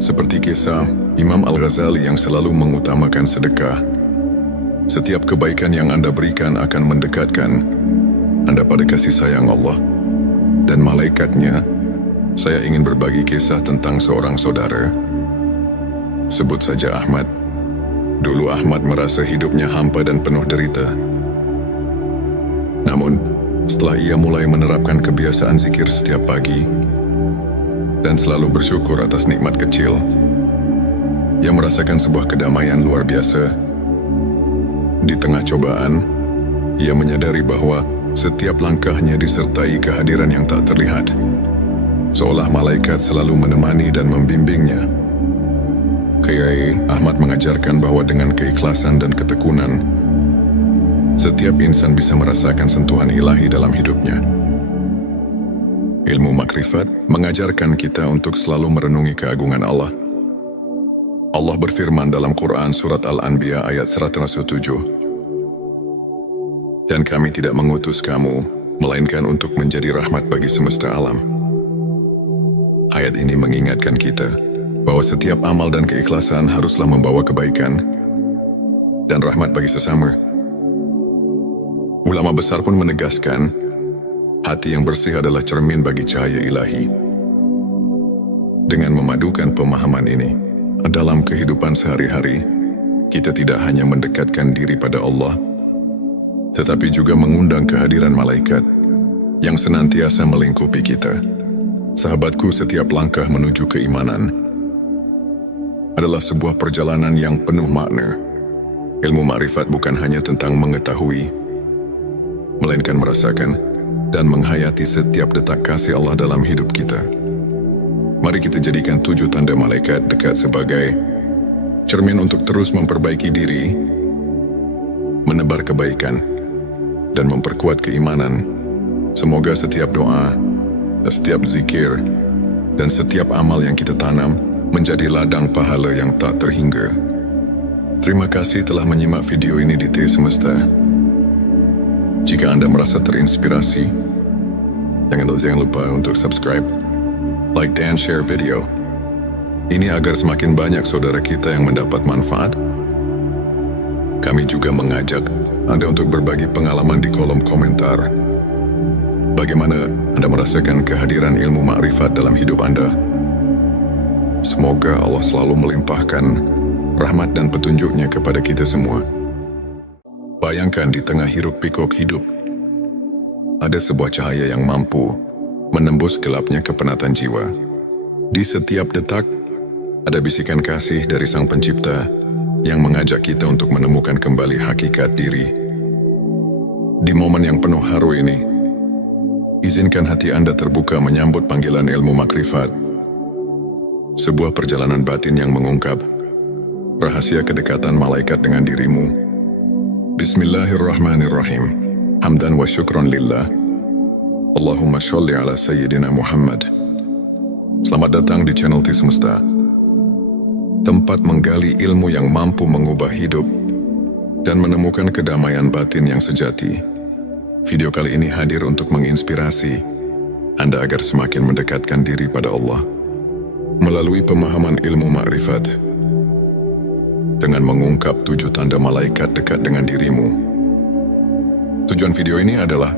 seperti kisah Imam Al-Ghazali yang selalu mengutamakan sedekah. Setiap kebaikan yang Anda berikan akan mendekatkan Anda pada kasih sayang Allah dan malaikatnya. Saya ingin berbagi kisah tentang seorang saudara. Sebut saja Ahmad. Dulu Ahmad merasa hidupnya hampa dan penuh derita. Namun, Setelah ia mulai menerapkan kebiasaan zikir setiap pagi dan selalu bersyukur atas nikmat kecil, ia merasakan sebuah kedamaian luar biasa. Di tengah cobaan, ia menyadari bahwa setiap langkahnya disertai kehadiran yang tak terlihat, seolah malaikat selalu menemani dan membimbingnya. Kiai Ahmad mengajarkan bahwa dengan keikhlasan dan ketekunan, setiap insan bisa merasakan sentuhan ilahi dalam hidupnya. Ilmu makrifat mengajarkan kita untuk selalu merenungi keagungan Allah. Allah berfirman dalam Quran Surat Al-Anbiya ayat 107, "Dan kami tidak mengutus kamu, melainkan untuk menjadi rahmat bagi semesta alam." Ayat ini mengingatkan kita bahwa setiap amal dan keikhlasan haruslah membawa kebaikan dan rahmat bagi sesama. Ulama besar pun menegaskan, hati yang bersih adalah cermin bagi cahaya ilahi. Dengan memadukan pemahaman ini dalam kehidupan sehari-hari, kita tidak hanya mendekatkan diri pada Allah, tetapi juga mengundang kehadiran malaikat yang senantiasa melingkupi kita. Sahabatku, setiap langkah menuju keimanan adalah sebuah perjalanan yang penuh makna. Ilmu makrifat bukan hanya tentang mengetahui, melainkan merasakan dan menghayati setiap detak kasih Allah dalam hidup kita. Mari kita jadikan 7 tanda malaikat dekat sebagai cermin untuk terus memperbaiki diri, menebar kebaikan, dan memperkuat keimanan. Semoga setiap doa, setiap zikir, dan setiap amal yang kita tanam menjadi ladang pahala yang tak terhingga. Terima kasih telah menyimak video ini di T Semesta. Jika Anda merasa terinspirasi, jangan lupa untuk subscribe, like, dan share video ini agar semakin banyak saudara kita yang mendapat manfaat. Kami juga mengajak Anda untuk berbagi pengalaman di kolom komentar. Bagaimana Anda merasakan kehadiran ilmu makrifat dalam hidup Anda? Semoga Allah selalu melimpahkan rahmat dan petunjuknya kepada kita semua. Bayangkan di tengah hiruk-pikuk hidup, ada sebuah cahaya yang mampu menembus gelapnya kepenatan jiwa. Di setiap detak, ada bisikan kasih dari Sang Pencipta yang mengajak kita untuk menemukan kembali hakikat diri. Di momen yang penuh haru ini, izinkan hati Anda terbuka menyambut panggilan ilmu makrifat. Sebuah perjalanan batin yang mengungkap rahasia kedekatan malaikat dengan dirimu. Bismillahirrahmanirrahim. Hamdan wa syukron lillah. Allahumma sholli ala Sayyidina Muhammad. Selamat datang di channel T Semesta, tempat menggali ilmu yang mampu mengubah hidup dan menemukan kedamaian batin yang sejati. Video kali ini hadir untuk menginspirasi Anda agar semakin mendekatkan diri pada Allah melalui pemahaman ilmu makrifat. Dengan mengungkap 7 tanda malaikat dekat dengan dirimu. Tujuan video ini adalah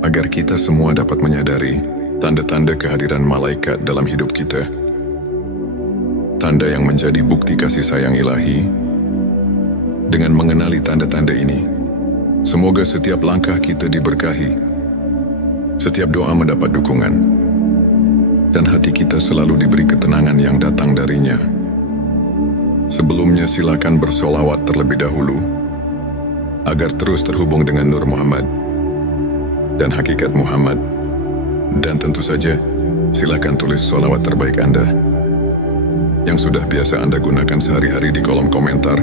agar kita semua dapat menyadari tanda-tanda kehadiran malaikat dalam hidup kita. Tanda yang menjadi bukti kasih sayang ilahi. Dengan mengenali tanda-tanda ini, semoga setiap langkah kita diberkahi, setiap doa mendapat dukungan, dan hati kita selalu diberi ketenangan yang datang darinya. Sebelumnya silakan bersolawat terlebih dahulu, agar terus terhubung dengan Nur Muhammad dan hakikat Muhammad. Dan tentu saja, silakan tulis solawat terbaik Anda yang sudah biasa Anda gunakan sehari-hari di kolom komentar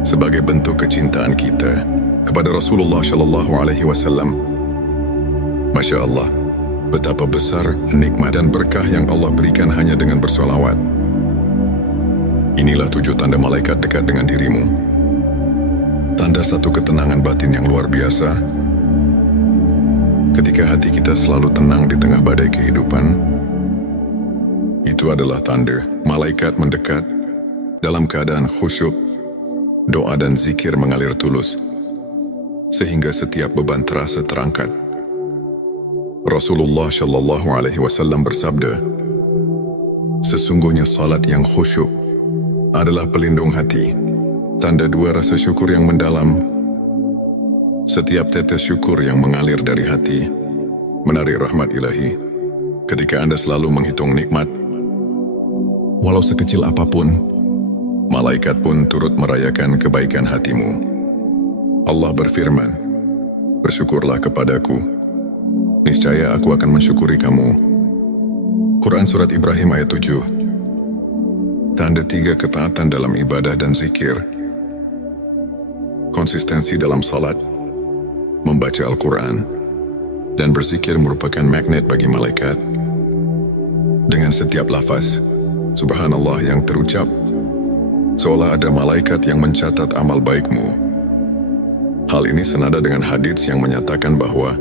sebagai bentuk kecintaan kita kepada Rasulullah Shallallahu Alaihi Wasallam. Masya Allah, betapa besar nikmat dan berkah yang Allah berikan hanya dengan bersolawat. Inilah 7 tanda malaikat dekat dengan dirimu. Tanda satu ketenangan batin yang luar biasa. Ketika hati kita selalu tenang di tengah badai kehidupan, itu adalah tanda malaikat mendekat dalam keadaan khusyuk, doa dan zikir mengalir tulus, sehingga setiap beban terasa terangkat. Rasulullah Shallallahu Alaihi Wasallam bersabda, "Sesungguhnya salat yang khusyuk adalah pelindung hati, tanda 2 rasa syukur yang mendalam, Setiap tetes syukur yang mengalir dari hati menarik rahmat ilahi. Ketika Anda selalu menghitung nikmat, walau sekecil apapun, malaikat pun turut merayakan kebaikan hatimu. Allah berfirman, "Bersyukurlah kepadaku, niscaya aku akan mensyukuri kamu." Quran Surat Ibrahim ayat 7. Tanda 3 ketaatan dalam ibadah dan zikir. Konsistensi dalam salat, membaca Al-Quran, dan berzikir merupakan magnet bagi malaikat. Dengan setiap lafaz Subhanallah yang terucap, seolah ada malaikat yang mencatat amal baikmu. Hal ini senada dengan hadits yang menyatakan bahwa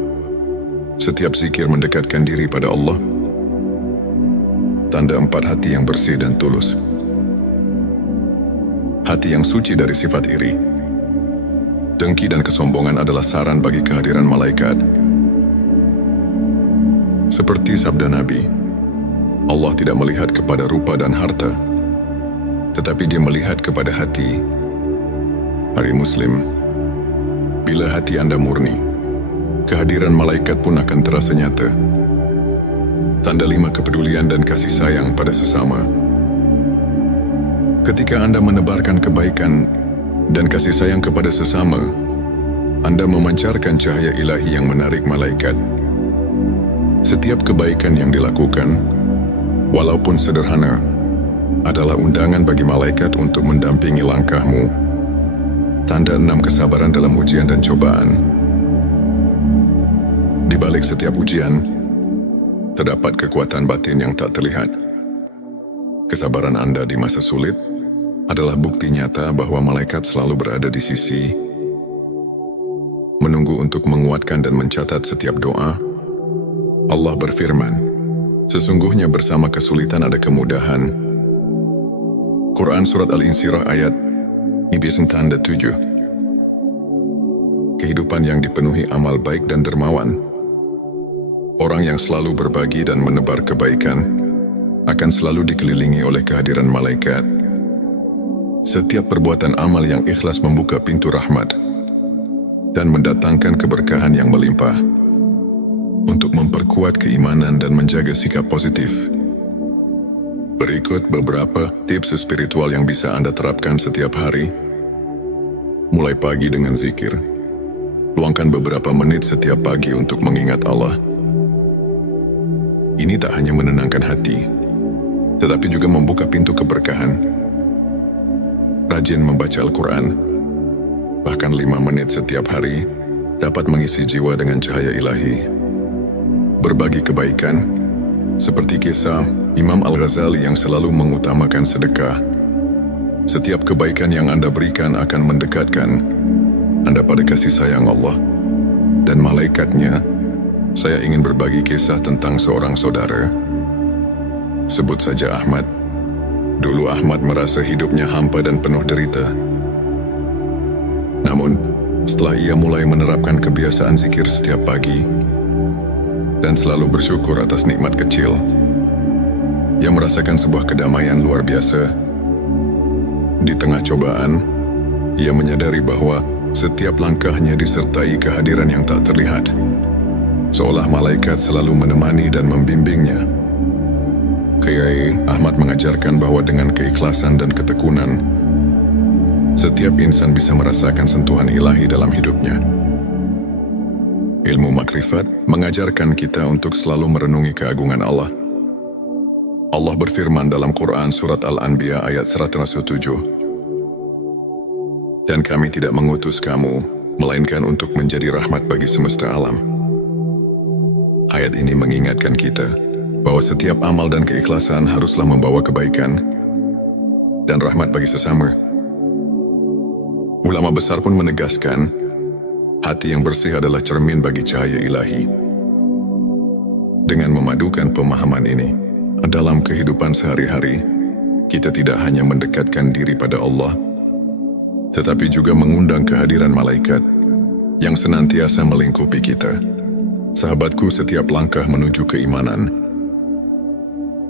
setiap zikir mendekatkan diri pada Allah. Tanda 4 hati yang bersih dan tulus. Hati yang suci dari sifat iri, dengki dan kesombongan adalah saran bagi kehadiran malaikat. Seperti sabda Nabi, Allah tidak melihat kepada rupa dan harta, tetapi Dia melihat kepada hati. Hari Muslim, bila hati Anda murni, kehadiran malaikat pun akan terasa nyata. Tanda 5 kepedulian dan kasih sayang pada sesama. Ketika Anda menebarkan kebaikan dan kasih sayang kepada sesama, Anda memancarkan cahaya ilahi yang menarik malaikat. Setiap kebaikan yang dilakukan, walaupun sederhana, adalah undangan bagi malaikat untuk mendampingi langkahmu. Tanda 6 kesabaran dalam ujian dan cobaan. Di balik setiap ujian, terdapat kekuatan batin yang tak terlihat. Kesabaran Anda di masa sulit adalah bukti nyata bahwa malaikat selalu berada di sisi, menunggu untuk menguatkan dan mencatat setiap doa. Allah berfirman, "Sesungguhnya bersama kesulitan ada kemudahan." Quran Surat Al-Insyirah ayat 7. Kehidupan yang dipenuhi amal baik dan dermawan. Orang yang selalu berbagi dan menebar kebaikan akan selalu dikelilingi oleh kehadiran malaikat. Setiap perbuatan amal yang ikhlas membuka pintu rahmat dan mendatangkan keberkahan yang melimpah. Untuk memperkuat keimanan dan menjaga sikap positif, berikut beberapa tips spiritual yang bisa Anda terapkan setiap hari. Mulai pagi dengan zikir. Luangkan beberapa menit setiap pagi untuk mengingat Allah. Ini tak hanya menenangkan hati, tetapi juga membuka pintu keberkahan. Rajin membaca Al-Quran, bahkan 5 menit setiap hari, dapat mengisi jiwa dengan cahaya ilahi. Berbagi kebaikan, seperti kisah Imam Al-Ghazali yang selalu mengutamakan sedekah. Setiap kebaikan yang Anda berikan akan mendekatkan Anda pada kasih sayang Allah dan malaikatnya. Saya ingin berbagi kisah tentang seorang saudara. Sebut saja Ahmad. Dulu Ahmad merasa hidupnya hampa dan penuh derita. Namun, setelah ia mulai menerapkan kebiasaan zikir setiap pagi dan selalu bersyukur atas nikmat kecil, ia merasakan sebuah kedamaian luar biasa. Di tengah cobaan, ia menyadari bahwa setiap langkahnya disertai kehadiran yang tak terlihat, seolah malaikat selalu menemani dan membimbingnya. Kiai Ahmad mengajarkan bahwa dengan keikhlasan dan ketekunan, setiap insan bisa merasakan sentuhan ilahi dalam hidupnya. Ilmu makrifat mengajarkan kita untuk selalu merenungi keagungan Allah. Allah berfirman dalam Quran Surat Al-Anbiya ayat 107, "Dan kami tidak mengutus kamu, melainkan untuk menjadi rahmat bagi semesta alam." Ayat ini mengingatkan kita bahwa setiap amal dan keikhlasan haruslah membawa kebaikan dan rahmat bagi sesama. Ulama besar pun menegaskan, hati yang bersih adalah cermin bagi cahaya ilahi. Dengan memadukan pemahaman ini dalam kehidupan sehari-hari, kita tidak hanya mendekatkan diri pada Allah, tetapi juga mengundang kehadiran malaikat yang senantiasa melingkupi kita. Sahabatku, setiap langkah menuju keimanan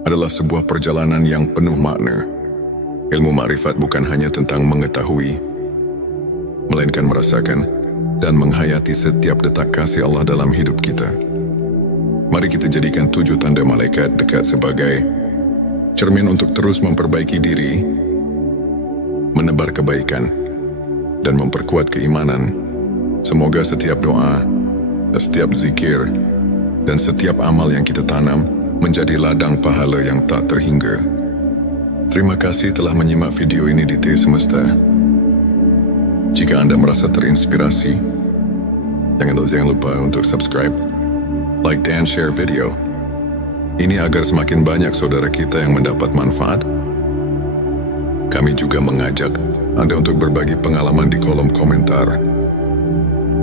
adalah sebuah perjalanan yang penuh makna. Ilmu makrifat bukan hanya tentang mengetahui, melainkan merasakan. dan menghayati setiap detak kasih Allah dalam hidup kita. Mari kita jadikan 7 tanda malaikat dekat sebagai cermin untuk terus memperbaiki diri, menebar kebaikan, dan memperkuat keimanan. Semoga setiap doa, setiap zikir, dan setiap amal yang kita tanam menjadi ladang pahala yang tak terhingga. Terima kasih telah menyimak video ini di T Semesta. Jika Anda merasa terinspirasi, jangan lupa untuk subscribe, like, dan share video ini agar semakin banyak saudara kita yang mendapat manfaat. Kami juga mengajak Anda untuk berbagi pengalaman di kolom komentar.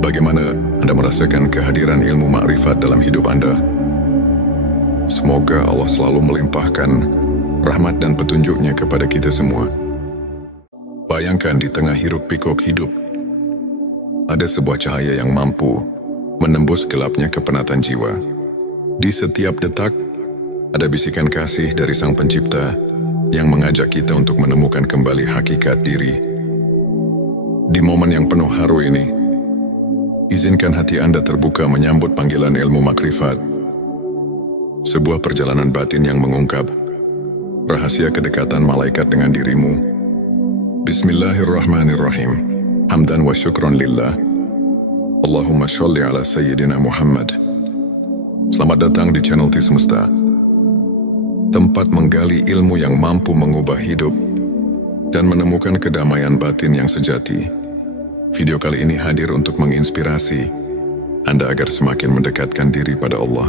Bagaimana Anda merasakan kehadiran ilmu makrifat dalam hidup Anda? Semoga Allah selalu melimpahkan rahmat dan petunjuknya kepada kita semua. Bayangkan di tengah hiruk pikuk hidup, ada sebuah cahaya yang mampu menembus gelapnya kepenatan jiwa. Di setiap detak, ada bisikan kasih dari Sang Pencipta yang mengajak kita untuk menemukan kembali hakikat diri. Di momen yang penuh haru ini, izinkan hati Anda terbuka menyambut panggilan ilmu makrifat. Sebuah perjalanan batin yang mengungkap rahasia kedekatan malaikat dengan dirimu. Bismillahirrahmanirrahim. Hamdan wa syukron lillah. Allahumma sholli ala sayyidina Muhammad. Selamat datang di channel T Semesta, tempat menggali ilmu yang mampu mengubah hidup dan menemukan kedamaian batin yang sejati. Video kali ini hadir untuk menginspirasi Anda agar semakin mendekatkan diri pada Allah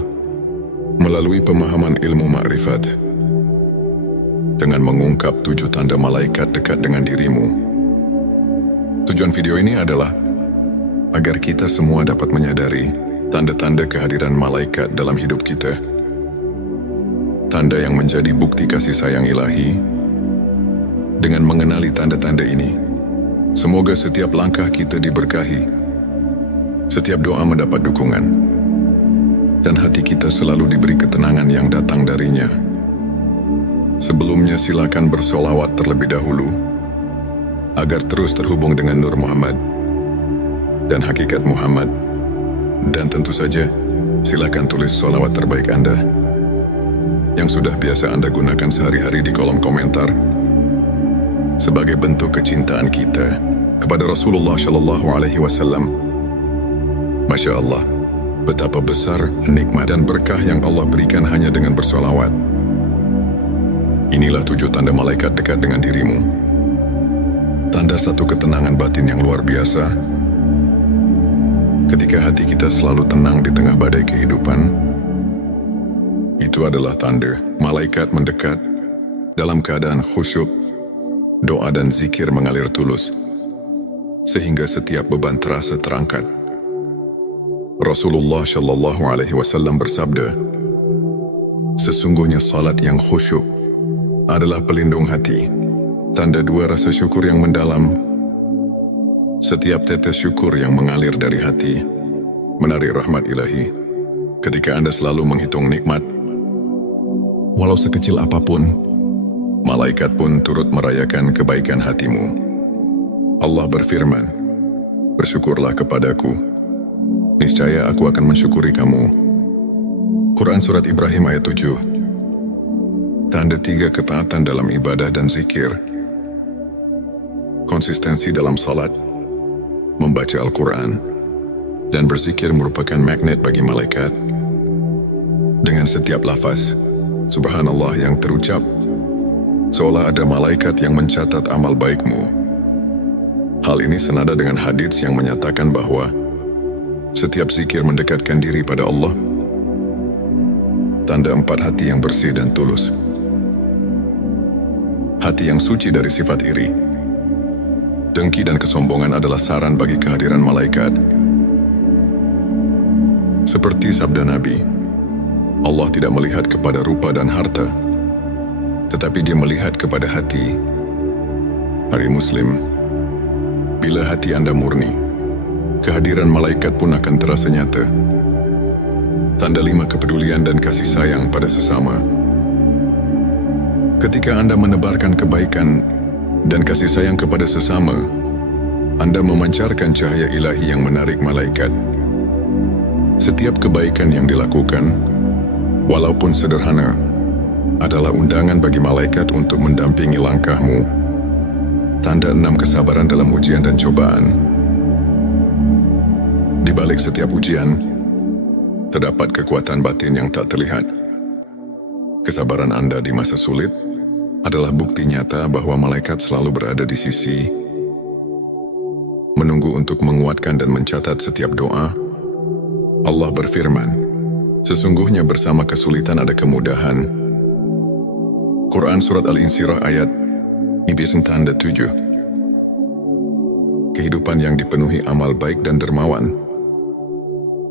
melalui pemahaman ilmu makrifat. Dengan mengungkap 7 tanda malaikat dekat dengan dirimu. Tujuan video ini adalah agar kita semua dapat menyadari tanda-tanda kehadiran malaikat dalam hidup kita. Tanda yang menjadi bukti kasih sayang ilahi. Dengan mengenali tanda-tanda ini, semoga setiap langkah kita diberkahi, setiap doa mendapat dukungan, dan hati kita selalu diberi ketenangan yang datang darinya. Sebelumnya silakan bersolawat terlebih dahulu agar terus terhubung dengan Nur Muhammad dan hakikat Muhammad. Dan tentu saja silakan tulis solawat terbaik Anda yang sudah biasa Anda gunakan sehari-hari di kolom komentar sebagai bentuk kecintaan kita kepada Rasulullah Shallallahu Alaihi Wasallam. Masya Allah, betapa besar nikmat dan berkah yang Allah berikan hanya dengan bersolawat. Inilah 7 tanda malaikat dekat dengan dirimu. Tanda satu ketenangan batin yang luar biasa. Ketika hati kita selalu tenang di tengah badai kehidupan, itu adalah tanda malaikat mendekat dalam keadaan khusyuk, doa dan zikir mengalir tulus, sehingga setiap beban terasa terangkat. Rasulullah Shallallahu Alaihi Wasallam bersabda, sesungguhnya salat yang khusyuk adalah pelindung hati, tanda 2 rasa syukur yang mendalam. Setiap tetes syukur yang mengalir dari hati menarik rahmat ilahi. Ketika Anda selalu menghitung nikmat, walau sekecil apapun, malaikat pun turut merayakan kebaikan hatimu. Allah berfirman, bersyukurlah kepadaku, niscaya aku akan mensyukuri kamu. Quran Surat Ibrahim ayat 7. Tanda 3 ketaatan dalam ibadah dan zikir. Konsistensi dalam salat, membaca Al-Quran, dan berzikir merupakan magnet bagi malaikat. Dengan setiap lafaz Subhanallah yang terucap, seolah ada malaikat yang mencatat amal baikmu. Hal ini senada dengan hadits yang menyatakan bahwa setiap zikir mendekatkan diri pada Allah. Tanda 4 hati yang bersih dan tulus. Hati yang suci dari sifat iri, dengki dan kesombongan adalah saran bagi kehadiran malaikat. Seperti sabda Nabi, Allah tidak melihat kepada rupa dan harta, tetapi Dia melihat kepada hati. Hari Muslim, bila hati Anda murni, kehadiran malaikat pun akan terasa nyata. Tanda 5 kepedulian dan kasih sayang pada sesama. Ketika Anda menebarkan kebaikan dan kasih sayang kepada sesama, Anda memancarkan cahaya ilahi yang menarik malaikat. Setiap kebaikan yang dilakukan, walaupun sederhana, adalah undangan bagi malaikat untuk mendampingi langkahmu. Tanda 6 kesabaran dalam ujian dan cobaan. Di balik setiap ujian, terdapat kekuatan batin yang tak terlihat. Kesabaran Anda di masa sulit adalah bukti nyata bahwa malaikat selalu berada di sisi, menunggu untuk menguatkan dan mencatat setiap doa. Allah berfirman, sesungguhnya bersama kesulitan ada kemudahan. Quran Surat Al-Insyirah ayat 97. Kehidupan yang dipenuhi amal baik dan dermawan.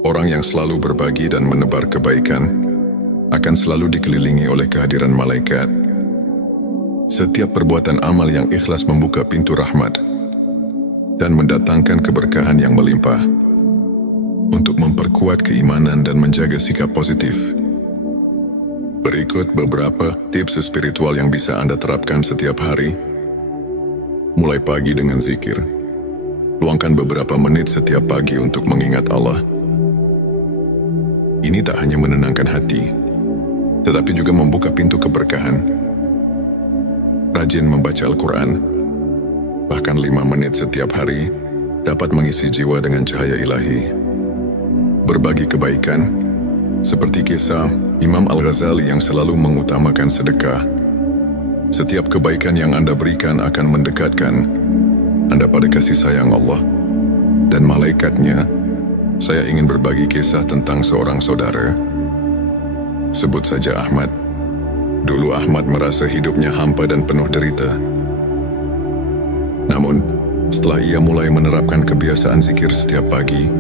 Orang yang selalu berbagi dan menebar kebaikan akan selalu dikelilingi oleh kehadiran malaikat. Setiap perbuatan amal yang ikhlas membuka pintu rahmat dan mendatangkan keberkahan yang melimpah. Untuk memperkuat keimanan dan menjaga sikap positif, berikut beberapa tips spiritual yang bisa Anda terapkan setiap hari. Mulai pagi dengan zikir. Luangkan beberapa menit setiap pagi untuk mengingat Allah. Ini tak hanya menenangkan hati, tetapi juga membuka pintu keberkahan. Rajin membaca Al-Quran, bahkan 5 menit setiap hari, dapat mengisi jiwa dengan cahaya ilahi. Berbagi kebaikan, seperti kisah Imam Al-Ghazali yang selalu mengutamakan sedekah. Setiap kebaikan yang Anda berikan akan mendekatkan Anda pada kasih sayang Allah dan malaikatnya. Saya ingin berbagi kisah tentang seorang saudara. Sebut saja Ahmad. Dulu Ahmad merasa hidupnya hampa dan penuh derita. Namun, setelah ia mulai menerapkan kebiasaan zikir setiap pagi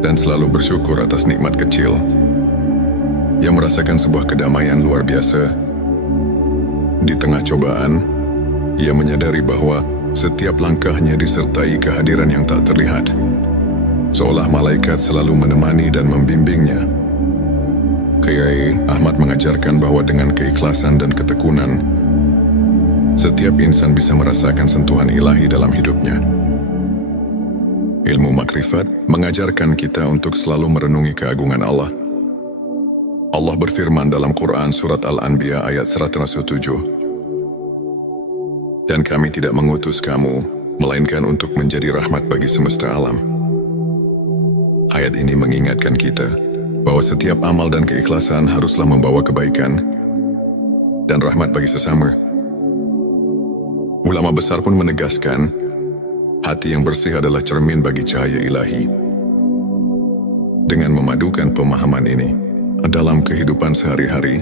dan selalu bersyukur atas nikmat kecil, ia merasakan sebuah kedamaian luar biasa. Di tengah cobaan, ia menyadari bahwa setiap langkahnya disertai kehadiran yang tak terlihat, seolah malaikat selalu menemani dan membimbingnya. Kiai Ahmad mengajarkan bahwa dengan keikhlasan dan ketekunan, setiap insan bisa merasakan sentuhan ilahi dalam hidupnya. Ilmu makrifat mengajarkan kita untuk selalu merenungi keagungan Allah. Allah berfirman dalam Quran Surat Al-Anbiya ayat 107, dan kami tidak mengutus kamu, melainkan untuk menjadi rahmat bagi semesta alam. Ayat ini mengingatkan kita bahwa setiap amal dan keikhlasan haruslah membawa kebaikan dan rahmat bagi sesama. Ulama besar pun menegaskan, hati yang bersih adalah cermin bagi cahaya ilahi. Dengan memadukan pemahaman ini dalam kehidupan sehari-hari,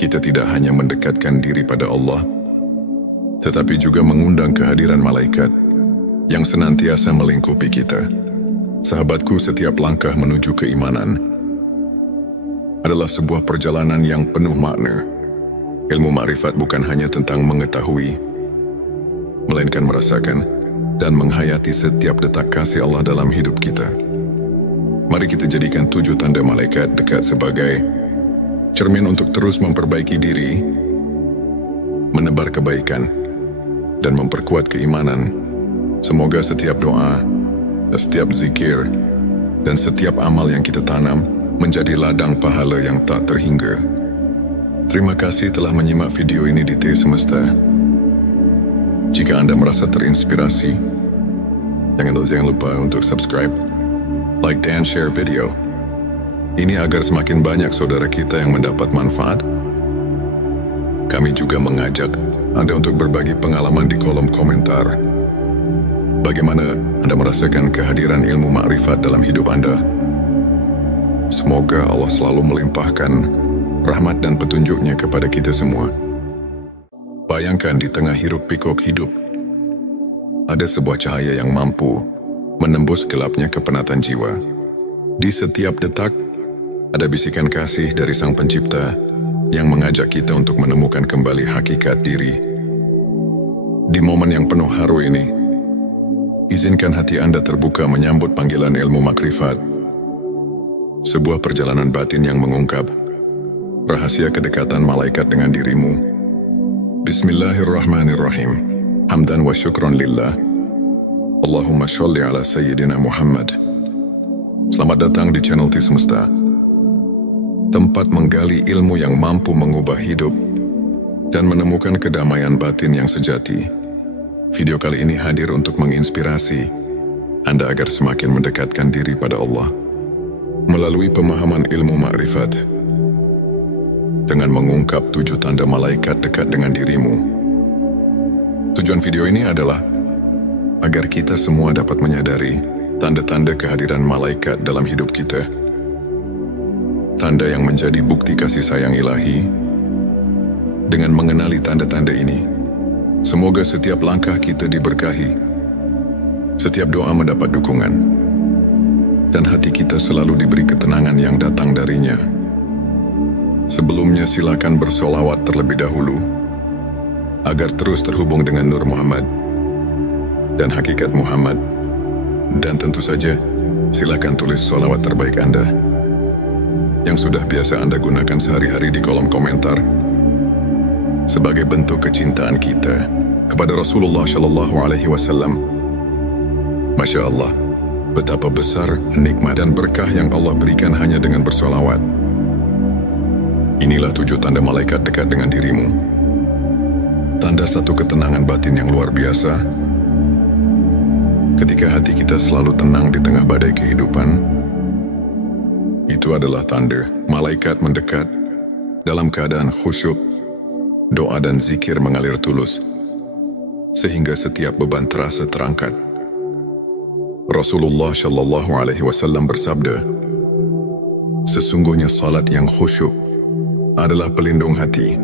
kita tidak hanya mendekatkan diri pada Allah, tetapi juga mengundang kehadiran malaikat yang senantiasa melingkupi kita. Sahabatku, setiap langkah menuju keimanan adalah sebuah perjalanan yang penuh makna. Ilmu makrifat bukan hanya tentang mengetahui, melainkan merasakan dan menghayati setiap detak kasih Allah dalam hidup kita. Mari kita jadikan 7 tanda malaikat dekat sebagai cermin untuk terus memperbaiki diri, menebar kebaikan, dan memperkuat keimanan. Semoga setiap doa, setiap zikir, dan setiap amal yang kita tanam menjadi ladang pahala yang tak terhingga. Terima kasih telah menyimak video ini di T Semesta. Jika Anda merasa terinspirasi, jangan lupa untuk subscribe, like, dan share video ini agar semakin banyak saudara kita yang mendapat manfaat. Kami juga mengajak Anda untuk berbagi pengalaman di kolom komentar. Bagaimana Anda merasakan kehadiran ilmu makrifat dalam hidup Anda? Semoga Allah selalu melimpahkan rahmat dan petunjuknya kepada kita semua. Bayangkan di tengah hiruk-pikuk hidup, ada sebuah cahaya yang mampu menembus gelapnya kepenatan jiwa. Di setiap detak, ada bisikan kasih dari Sang Pencipta yang mengajak kita untuk menemukan kembali hakikat diri. Di momen yang penuh haru ini, izinkan hati Anda terbuka menyambut panggilan ilmu makrifat. Sebuah perjalanan batin yang mengungkap rahasia kedekatan malaikat dengan dirimu. Bismillahirrahmanirrahim. Hamdan wa syukron lillah. Allahumma sholli ala Sayyidina Muhammad. Selamat datang di channel T Semesta, tempat menggali ilmu yang mampu mengubah hidup dan menemukan kedamaian batin yang sejati. Video kali ini hadir untuk menginspirasi Anda agar semakin mendekatkan diri pada Allah melalui pemahaman ilmu makrifat dengan mengungkap 7 tanda malaikat dekat dengan dirimu. Tujuan video ini adalah agar kita semua dapat menyadari tanda-tanda kehadiran malaikat dalam hidup kita. Tanda yang menjadi bukti kasih sayang ilahi. Dengan mengenali tanda-tanda ini, semoga setiap langkah kita diberkahi, setiap doa mendapat dukungan, dan hati kita selalu diberi ketenangan yang datang darinya. Sebelumnya silakan bersolawat terlebih dahulu, agar terus terhubung dengan Nur Muhammad dan hakikat Muhammad. Dan tentu saja, silakan tulis solawat terbaik Anda yang sudah biasa Anda gunakan sehari-hari di kolom komentar sebagai bentuk kecintaan kita kepada Rasulullah Shallallahu Alaihi Wasallam. Masya Allah, betapa besar nikmat dan berkah yang Allah berikan hanya dengan bersolawat. Inilah 7 tanda malaikat dekat dengan dirimu. Tanda satu ketenangan batin yang luar biasa. Ketika hati kita selalu tenang di tengah badai kehidupan, itu adalah tanda malaikat mendekat dalam keadaan khusyuk, doa dan zikir mengalir tulus, sehingga setiap beban terasa terangkat. Rasulullah Shallallahu Alaihi Wasallam bersabda, sesungguhnya salat yang khusyuk adalah pelindung hati.